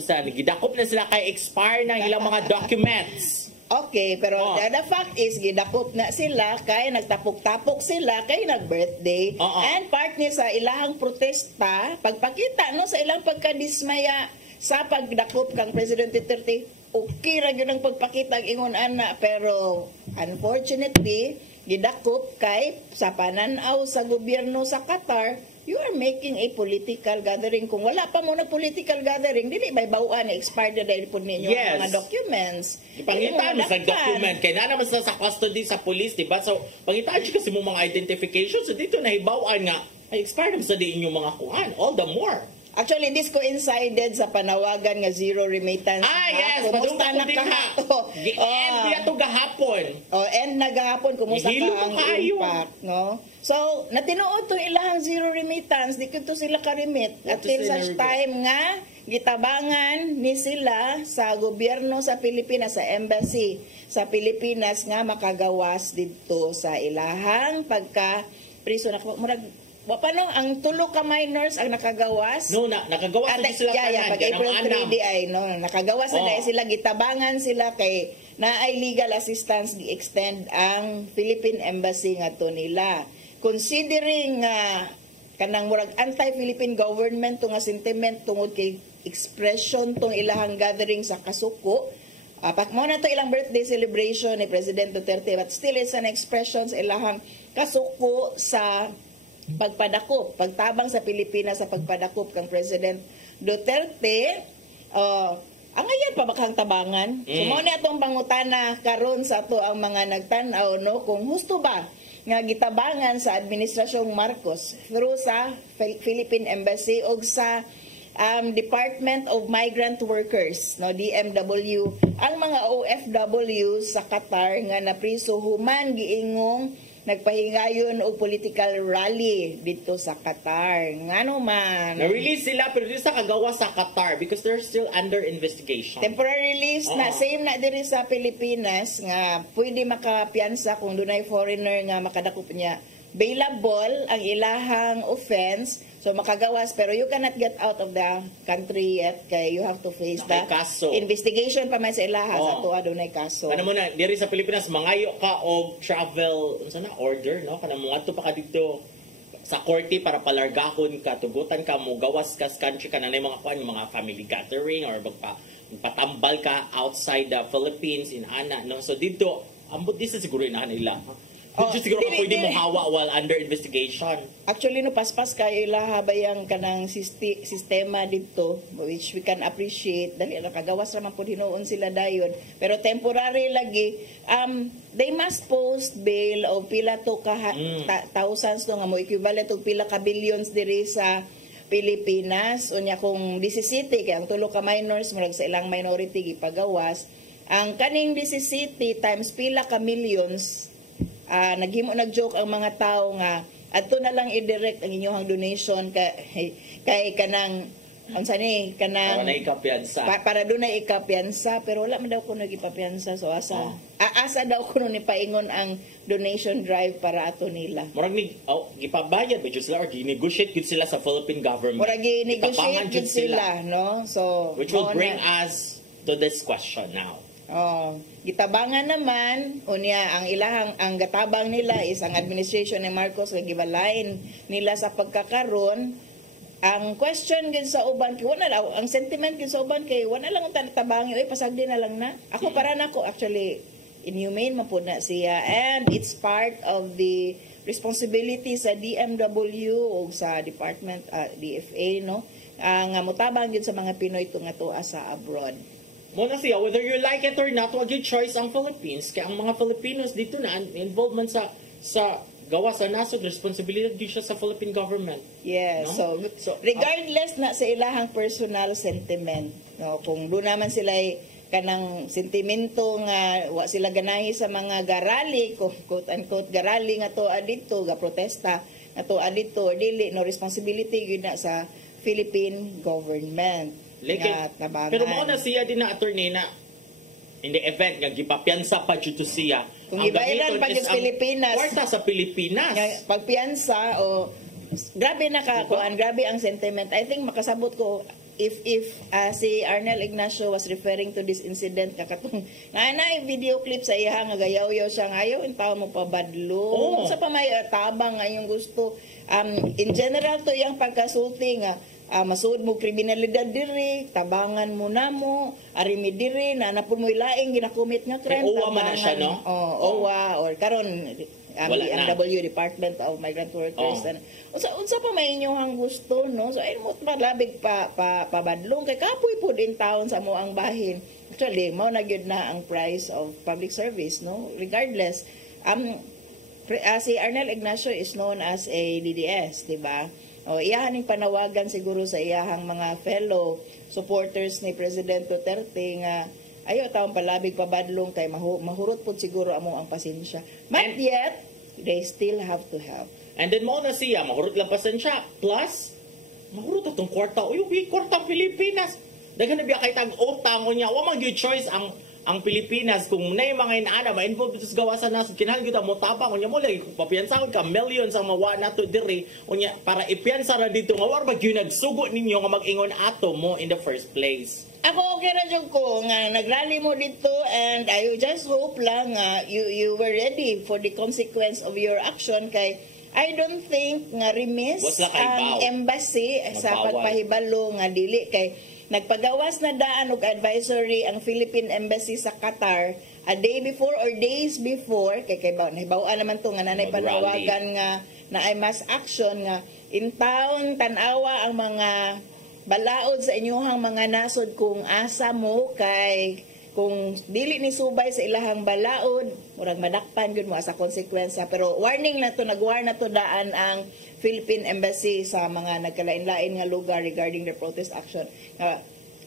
na sila kay expire na ilang mga documents. Okay, pero the fact is gidakop na sila kay nagtapok-tapok sila kay nag-birthday. And part ni sa ilahang protesta, pagpakita no sa ilang pagkadismaya sa pagdakop kang President Duterte, okay ra gyud ang pagpakita ang ingon ana, pero unfortunately gidakop kay sa pananaw sa gobyerno sa Qatar, you are making a political gathering. Kung wala pa mo nag-political gathering, dili may bawaan na expired na dahil po ninyo mga documents. Ipangitaan sa document. Kaya na naman sila sa custody sa police, diba? So, pangitaan siya kasi mo mga identification. So, dito nahibawaan nga, ay expired naman sa di inyong mga kuhan. All the more. Actually, this coincided sa panawagan nga zero remittance. Yes, padungka ko din ha. End niya ito gahapon. End na gahapon. Kumusta ka ang impact, no? So, natinuod to ilahang zero remittance. Di ko sila ka-remit. At till such time nga, gitabangan ni sila sa gobyerno sa Pilipinas, sa embassy sa Pilipinas nga makagawas dito sa ilahang pagka-priso na paano ang 2 ka minors ang nakagawas? No, nakagawas na sila pag April 3 di ay no, nakagawas na sila, gitabangan sila kay naay legal assistance gi-extend ang Philippine Embassy nga to nila. Considering kanang murag anti-Philippine government to nga sentiment tungod kay expression tong ilahang gathering sa Kasuko, mo na to ilang birthday celebration ni President Duterte, but still it's an expression sa ilahang Kasuko sa pagpadakop, pagtabang sa Pilipinas sa pagpadakop kang President Duterte. Ang ayan pa bakang tabangan. So mo na itong pangutana karon sa ato ang mga nagtanaw, no, kung husto ba nga gitabangan sa Administrasyong Marcos through sa Philippine Embassy o sa Department of Migrant Workers, no, DMW, ang mga OFW sa Qatar nga napriso human giingong nagpahingayon og political rally dito sa Qatar. Ngano man. Na-release sila pero dito sa kagawa sa Qatar because they're still under investigation. Temporary release na same na diri sa Pilipinas nga pwede makapiyansa kung dunay foreigner nga makadakop niya bailable ang ilahang offense, so makagawas, pero you cannot get out of the country yet kay you have to face the investigation pa man sa ilaha sa tuwa dunay kaso. Ano mo na, diri sa Pilipinas, mangayo ka og travel order, no? Kanang mga to pa ka dito sa korte para palargahon ka, tugutan ka mo, gawas ka sa country ka na mga kuan, mga family gathering or magpatambal ka outside the Philippines in ana, no? So dito, ambot di sa siguro inahan nila. Just siguro ka pwede mong hawa while under investigation. Actually, no, paspas kayo ilaha bayang kanang sistema dito, which we can appreciate. Dali, nakagawas naman po hinoon sila dayon. Pero temporary lagi, they must post bail o pila to thousands to nga mo, equivalent to pila ka billions diri sa Pilipinas. Unya kung 17, kaya ang tulo ka minors, murag sa ilang minority gipagawas, ang kaning 17 times pila ka millions, nagjoke ang mga tao nga adto na lang i-direct ang inyong donation kay kanang unsa ni kanang para doon na ikapiyansa, pero wala man daw ko nagipapiyansa, so asa daw ko ni paingon ang donation drive para ato nila. Murag ni gipabayad ba jud sila or gi-negotiate gid sila sa Philippine government. Murag gi-negotiate gid sila, no? So which will bring us to this question now. Gitabangan naman unya ang gatabang nila is ang administration ni Marcos nga gibalain nila sa pagkakaron. Ang question gid sa uban kay wala ang sentiment gid sa uban kay wala lang ang tabangi pasagdi na lang na. Ako para nako actually inhumane man pud na siya, and it's part of the responsibility sa DMW o sa department DFA, no, nga motabang gid sa mga Pinoy tunga tuwa sa abroad. Muna siya, whether you like it or not, wag yung choice ang Philippines. Kaya ang mga Filipinos dito na involved man sa gawa sa nasod, responsibility din siya sa Philippine government. Yes, no? so regardless na sa ilahang personal sentiment, no, kung doon naman sila kanang sentimento nga wa sila ganahi sa mga garali, quote unquote garali nga to adito, ga protesta nga to adito, dili no responsibility gyud na sa Philippine government. Pero mao na siya din na attorney na in the event nga gipapiyansa pa jud to siya. Kung ibayran pa sa Pilipinas. Kwarta sa Pilipinas. Pagpiyansa o grabe na grabe ang sentiment. I think makasabot ko if si Arnel Ignacio was referring to this incident kakatong na video clip sa iya nga gayaw-yaw siya ngayo in taon mo pa badlo. Sa pa may tabang nga yung gusto. In general to yung pagkasulti nga masuod mo kriminalidad diri, tabangan mo namo, arimi diri na napun mo ilaing ginakomit nga crime. Owa man na siya, no? Owa or karon DMW, Department of Migrant Workers. Unsa pa may inyong gusto, no? So ay mo malabig pabadlong kay kapoy pud in town sa mo ang bahin. Actually, mao na gyud na ang price of public service, no? Regardless, si Arnel Ignacio is known as a DDS, di ba? Iyahaning panawagan siguro sa iyahang mga fellow supporters ni President Duterte nga ayo taong palabig pabadlong kay mahurot po siguro amo ang pasensya. But yet, they still have to help. And then mo na siya, mahurot lang pasensya. Plus, mahurot atong kwarta. Uy, kwarta Pilipinas. Daghan na biya kay tag-utang niya. Wa man gyud choice ang Pilipinas kung nay mga inaana ma-involved sa gawasan nasod kinahanglan gyud mo tabang unya mo lagi papiyansahon ka millions ang mawa nato diri unya para ipiyansa ra dito nga war ba gyud nagsugo ninyo nga mag-ingon ato mo in the first place. Ako okay ra jud ko nga nagrally mo dito, and I just hope lang you were ready for the consequence of your action kay I don't think nga remiss ang embassy sa pagpahibalo nga dili kay nagpagawas na daan og advisory ang Philippine Embassy sa Qatar a day before or days before kay nahibaw-an naman to nga nanay panawagan nga na ay mass action nga in town tan-awa ang mga balaod sa inyong mga nasod kung asa mo kay kung dili ni subay sa ilahang balaod murag madakpan gyud mo sa konsekwensya. Pero warning na to, nagwar na to daan ang Philippine Embassy sa mga nagkalain-lain nga lugar regarding the protest action.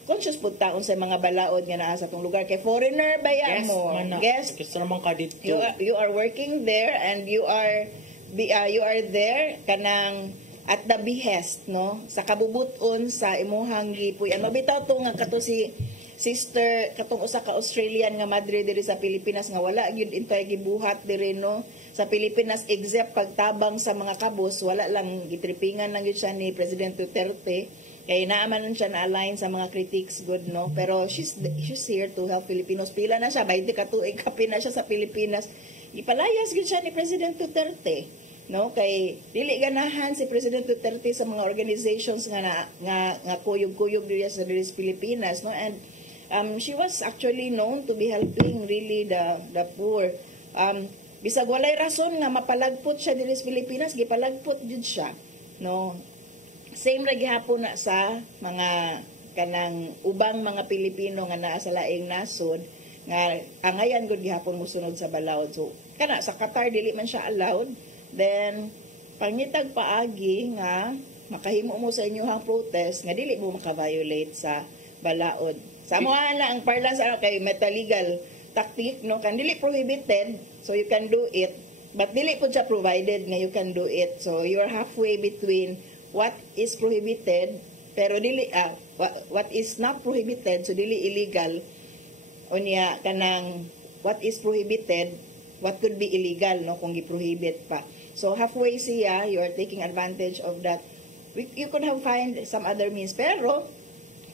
Conscious po taon sa mga balaod nga naa sa tong lugar kay foreigner ba yan mo? Yes, naman ka dito. You are working there and you are there kanang at the behest, no, sa kabubuton sa imuhang gipuy. Mabitaw to nga kato si sister katong usa ka Australian nga madre diri sa Pilipinas nga wala gyud intay gibuhat diri no sa Pilipinas except pagtabang sa mga kabos, wala lang gitripingan lang gyud siya ni President Duterte. Kaya naaman siya na-align sa mga critics good no, pero she's here to help Filipinos. Pila na siya, 20 ka tuig kapi na siya sa Pilipinas. Ipalayas gyud siya ni President Duterte. No, kay dili ganahan si President Duterte sa mga organizations nga kuyog-kuyog diri sa Pilipinas, no, and she was actually known to be helping really the poor. Bisag walay rason nga mapalagpot siya diri sa Pilipinas, gipalagpot jud siya, no. Same ra gihapon na sa mga kanang ubang mga Pilipino nga naa sa laing nasod nga angayan gud gihapon mosunod sa balaod. So kana sa Qatar dili man siya allowed. Then, pangitag paagi nga makahimo mo sa inyohang protest nga dili mo maka-violate sa balaod. Sa mga na ang parlance kay meta-legal tactic, no, kan dili prohibited, so you can do it, but dili po siya provided nga you can do it. So you're halfway between what is prohibited pero dili what is not prohibited, so dili illegal, unya kanang what is prohibited, what could be illegal, no, kung gi-prohibit pa. So halfway siya, you are taking advantage of that. You could have find some other means. Pero,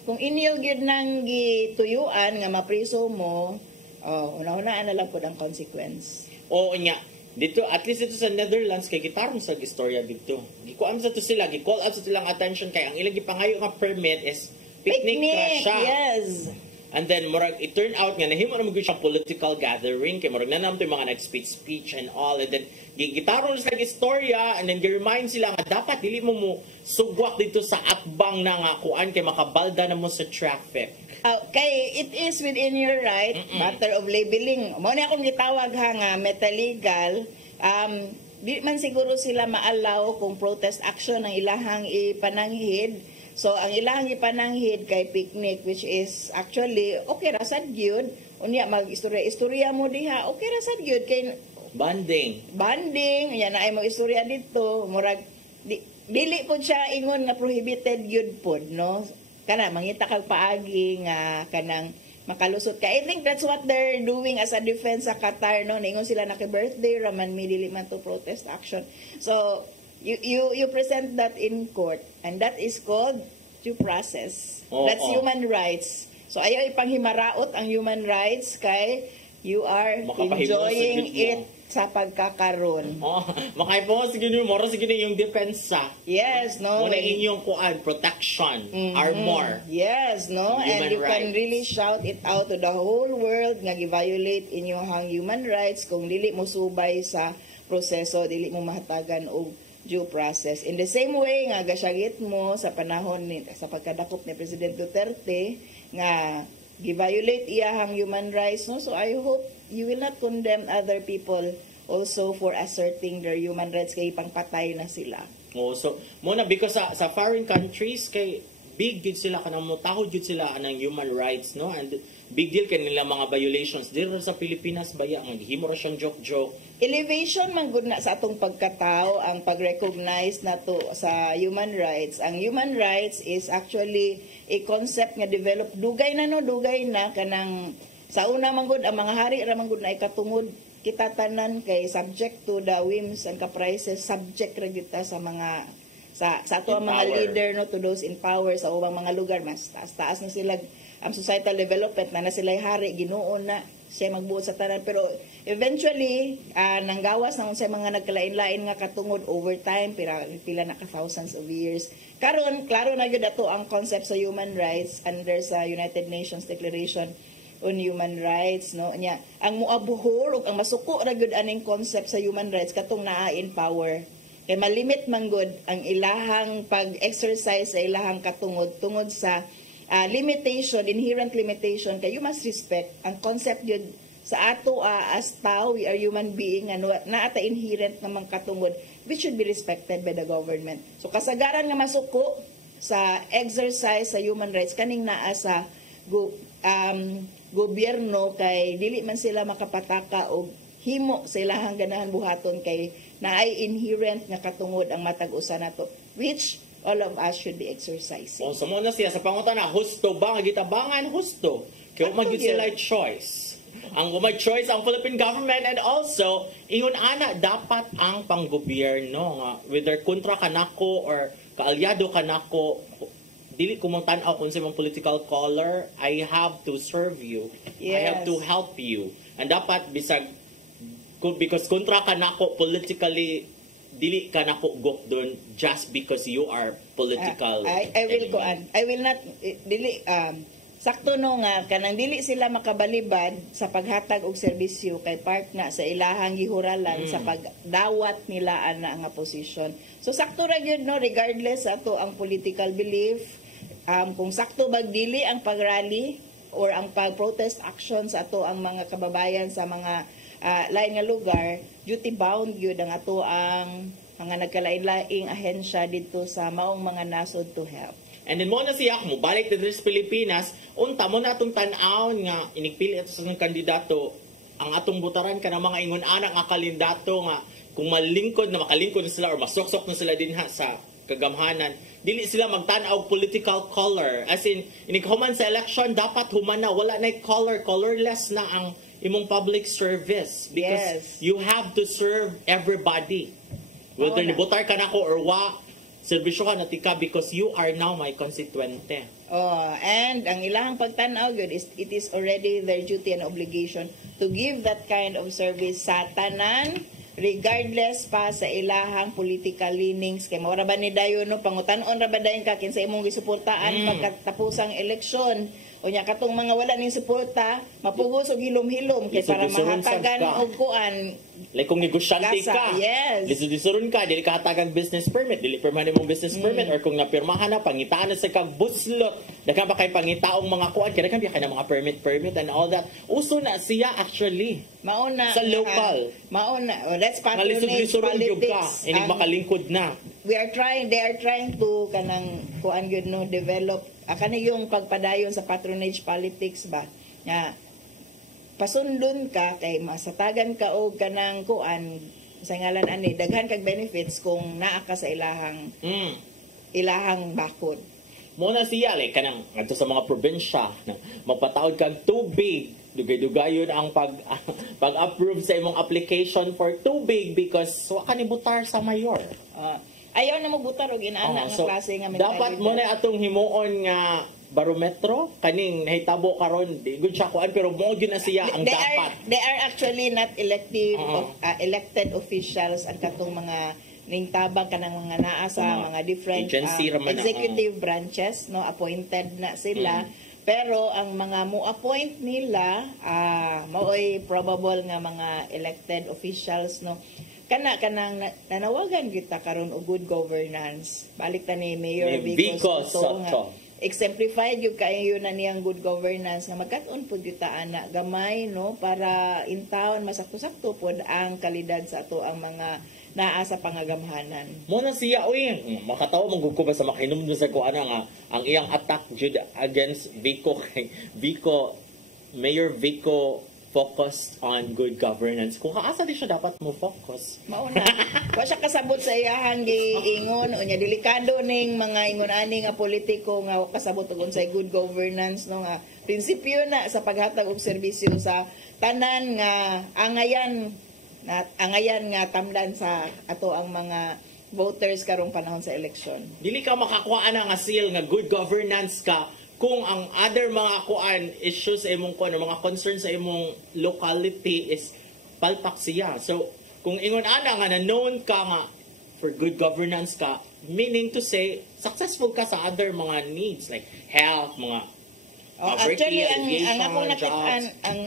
kung inyo gyud nang gituyuan nga mapriso mo, una-unaan na lang po ang consequence. Oo niya. Dito, at least dito sa Netherlands, kay gitarong sa istorya dito. Gikuam sa to sila, gi-call out sa silang attention kay ang ilang gipangayo nga permit is picnic na siya. Yes. And then, murag, it turned out nga, nahimo na mag-siyang political gathering, kaya murag nanam to yung mga nag-speech and all, and then, gitarong sa istorya, and then, gi-remind sila nga, dapat, dili mo sugwak dito sa akbang na nga kuan, kay makabalda na mo sa traffic. Kay, it is within your right, matter of labeling. Muna akong gitawag ha nga, meta-legal, di man siguro sila ma-allow kung protest action ang ilahang ipananghid. So, ang ilang ipananghid kay picnic, which is actually, okay ra sad gyud. Unya, mag-istorya mo diha, okay ra sad gyud. Kay Banding, yan na ay mag-istorya dito. Murag, dili po siya ingon nga prohibited gyud po, no? Kana, mangita kag paagi nga kanang makalusot ka. I think that's what they're doing as a defense sa Qatar, no? Naingon sila naki-birthday, raman mi dili man to protest action. So, you present that in court, and that is called due process. That's human rights. So ayaw ipanghimaraot ang human rights kay you are enjoying it sa pagkakaroon. Makaipong sige niyo, moro sige niyo yung depensa. Yes, no. Muna inyong kuan, protection, armor. Yes, no. And you can really shout it out to the whole world nga gi-violate inyong human rights kung dili mo subay sa proseso, dili mo mahatagan og due process. In the same way nga gasyagit mo sa panahon sa pagkadakop ni President Duterte nga gi-violate iyahang human rights, no? So I hope you will not condemn other people also for asserting their human rights kay pangpatay na sila. So muna because sa foreign countries kay big deal sila kanang motahod jud sila anang human rights, no, and big deal kanila mga violations dito sa Pilipinas baya nga gihimo ra siyang joke. Elevation man gud na sa atong pagkatao ang pag-recognize nato sa human rights. Ang human rights is actually a concept nga develop dugay na kanang sa una man gud ang mga hari ra man gud na ikatungod kita tanan kay subject to the whims and caprices, subject ra kita sa mga sa ato ang mga leader, no, to those in power sa ubang mga lugar. Mas taas na sila ang societal development na sila hari, Ginoo na siya magbuot sa tanan, pero eventually nanggawas na sa mga nagkalain-lain nga katungod over time, pila na ka thousands of years. Karon klaro na gyud ato ang concept sa human rights under sa United Nations Declaration on Human Rights, no, nya ang muabuhor ug ang masuko ra gyud aning concept sa human rights katong naa in power. Kay malimit man gud ang ilahang pag-exercise sa ilahang katungod tungod sa limitation, inherent limitation, kay you must respect ang concept yun sa ato as tao. We are human being, na ata inherent namang katungod which should be respected by the government. So kasagaran nga masuko sa exercise sa human rights kaning naa sa gobyerno kay dili man sila makapataka og himo sa ilahang ganahan buhaton kay naay inherent nga katungod ang matag usa nato, which all of us should be exercising. O, sumo na siya sa pangutan na, husto ba? Gitabangan, husto. Kaya Ato magyud yun. sila choice. Ang may choice ang Philippine government and also, ingon ana, dapat ang panggobyerno nga, whether kontra ka nako or kaalyado ka nako, dili ko mong tanaw kung sa mong political color, I have to serve you. I have Yes. to help you. And dapat bisag because kontra ka nako politically, dili ka nako gok doon just because you are political. I will enemy. kuan. I will not dili sakto no nga kanang dili sila makabalibad sa paghatag og serbisyo kay part na sa ilahang gihuralan sa pagdawat nila ana nga posisyon. So sakto ra gyud no regardless sa ato ang political belief, kung sakto bag dili ang pagrally or ang pag-protest action sa ato ang mga kababayan sa mga lain nga lugar, duty bound gyud ang ato ang mga nagkalain-laing ahensya dito sa maong mga nasod to help. And then mo na siya, mo balik dito sa Pilipinas, unta mo na itong tanaw nga inigpili ito sa kandidato, ang atong butaran ka ng mga ingon anak nga kalindato nga, kung malingkod na makalingkod na sila or masuksok na sila din ha sa kagamhanan, dili sila magtanaw political color. As in, inighuman sa election, dapat human na, wala na color, colorless na ang imong public service. Because you have to serve everybody. Whether nibutar ka na ko or wa, serbisyo ka natika because you are now my constituente. Oh, and ang ilahang pagtanaw gyud is it is already their duty and obligation to give that kind of service sa tanan regardless pa sa ilahang political leanings. Kay mao ra ba ni dayon no pangutan-on ra ba dayon ka kinsa imong gisuportaan pagkatapusang eleksyon? Unya katong mga wala ning suporta, mapugos og hilom-hilom kay para mahatagan og kuan. Like kung negosyante ka, lisod-lisodon ka, dili ka hatagang business permit, dili perma mong business permit, or kung napirmahan na, pangitaan na sa kag buslot, dagan pa kay pangitaong mga kuan, kaya kan ka na mga permit and all that. Uso na siya actually. Mauna sa local. Mauna, that's patronage ka, politics. inig makalingkod na. They are trying to kanang kuan gyud no develop kani yung pagpadayon sa patronage politics ba nga pasundon ka kay masatagan ka og kanang kuan sa ngalan ani daghan kag benefits kung naa ka sa ilahang bakod. Mo na siya like kanang adto sa mga probinsya magpataod kag tubig, dugay-dugayon ang pag-approve sa imong application for tubig because wa ka ni butar sa mayor. Ayaw na magbutar og inaana nga klase nga mentalidad. Dapat mo na atong himuon nga barometro kaning nahitabo karon di good siya kuan pero mo gyud na siya ang dapat. They are actually not elected officials ang katong mga ningtabang kanang mga naa sa mga different executive branches no appointed na sila. Pero ang mga mo-appoint nila maoy probable nga mga elected officials no kanang nanawagan kita karon og good governance. Balik ta ni Mayor Vico Soto. Exemplified yung kayo na niyang good governance nga magkat-on pud kita ana gamay no para in town masakto-sakto pud ang kalidad sa ato ang mga naa sa pangagamhanan. Mo na siya uy makatawa mong ko ba sa makinom sa ko ana nga ang iyang attack against Vico Mayor Vico focused on good governance. Kung kaasa di siya dapat mo focus. Mauna. Wa siya kasabot sa iyahang giingon unya delikado ning mga ingon-ani nga politiko nga kasabot og unsay good governance no nga prinsipyo na sa paghatag og serbisyo sa tanan nga angayan nga tamdan sa ato ang mga voters karong panahon sa eleksyon. Dili ka makakuha na nga seal nga good governance ka kung ang other mga kuan issues sa imong kuan mga concerns sa imong locality is palpak siya. So kung ingon ana nga na known ka nga for good governance ka, meaning to say successful ka sa other mga needs like health, mga actually ang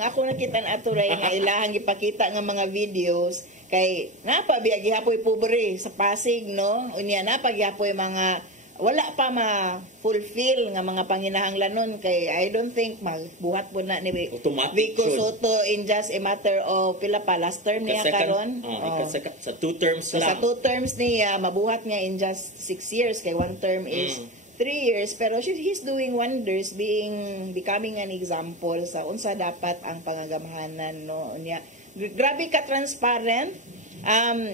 ako nakitaan ato ray nga ilahang gipakita nga mga videos kay napabiya gihapoy pobre sa Pasig no unya napagihapoy mga wala pa ma-fulfill nga mga panginahanglanon kay I don't think magbuhat po na ni Vico Soto in just a matter of pila pa last term niya karon sa 2 terms lang. Sa 2 terms niya mabuhat niya in just 6 years kay 1 term is 3 years pero he's doing wonders becoming an example sa unsa dapat ang pangagamhanan no niya. Grabe ka transparent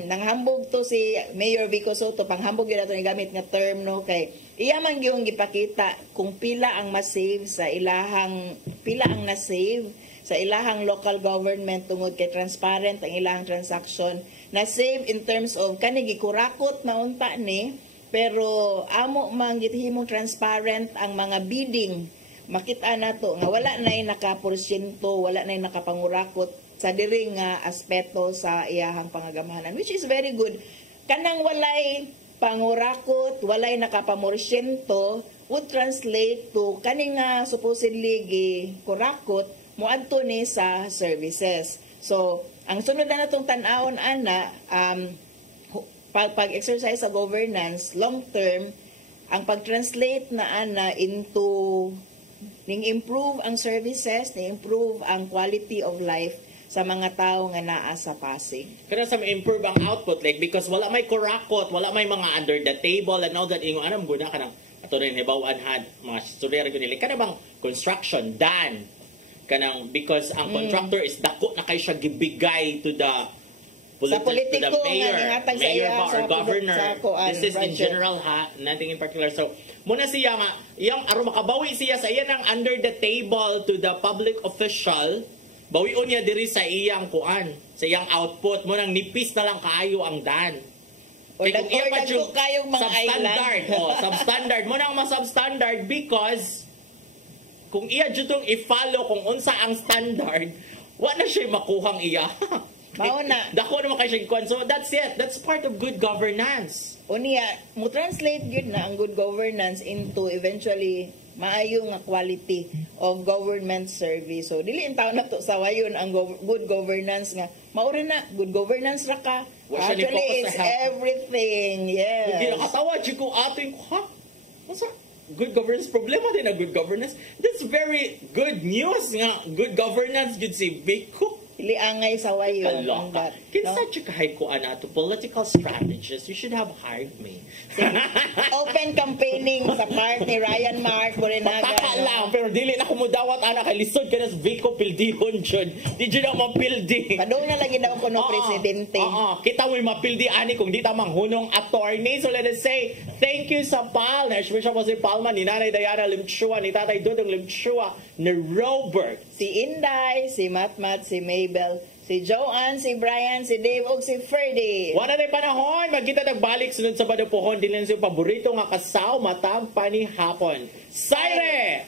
nanghambog to si Mayor Vico Soto, panghambog yun nato ni gamit nga term, no, kay iya man yung gipakita kung pila ang ma-save sa ilahang, pila ang na-save sa ilahang local government tungod kay transparent ang ilahang transaction, na-save in terms of kani gikurakot na unta ni, pero amo man githimong transparent ang mga bidding, makita nato nga wala nay naka-porsyento, wala nay nakapangurakot sa diri nga aspeto sa iyahang pangagamahanan, which is very good. Kanang walay pangurakot, walay nakapamorsyento would translate to kaning nga supposedly kurakot moadto ni sa services. So ang sunod na natong tan-awon ana, pag-exercise sa governance long term, ang pag-translate na ana into ning improve ang services, ning improve ang quality of life sa mga tao nga naa sa Pasig. Kaya sa improve ang output, like, because wala may kurakot, wala may mga under the table and all that, ingo anam guna ka ng ato rin hibawan had mga studere gunili kana bang construction done kanang because ang contractor is dako na kay siya gibigay to the to the mayor or governor. This is in general ha, nothing in particular. So muna siya nga iyang aron makabawi siya sa iya ng under the table to the public official, bawion niya diri sa iyang kuan, sa iyang output mo nang nipis na lang kaayo ang dan. Kay kung iya pa yung kayong mga substandard, substandard mo nang ma-substandard because kung iya jutong i-follow kung unsa ang standard, wa na siya makuhang iya. Mao na. Dako naman kay siya kuan. So that's it. That's part of good governance. Unya, mo translate gyud na ang good governance into eventually maayo nga quality of government service. So dili in taon na to sa wayon ang good governance nga mauri na good governance ra ka. Actually it's everything. Yes. Hindi nakatawa jud ko ating ha. Unsa good governance problema din na good governance. That's very good news nga good governance gud si Vico. Iliangay sa wayon. Kaloka. Kinsa siya kahit ko ana to political strategist, you should have hired me. Open campaigning sa part ni Ryan Mark Borinaga. Pataka lang, pero dili na kumudawat ana kay lisod ka na Vico Pildihon jud. Di jud na mapildi. Padung na lagi daw ko no presidente. Kita mo mapildi ani kung di ta manghunong attorney. So let us say thank you sa PAL, na siya po si Palma, ni Nanay Diana Limchua, ni Tatay Dudong Limchua, ni Robert, si Inday, si Matmat, si Mabel, si Joanne, si Brian, si Dave, ug si Ferdy. Wala na panahon, magkita nagbalik sunod sa Badupuhon, din lang siya paborito nga kasaw, matag panihapon. Saire!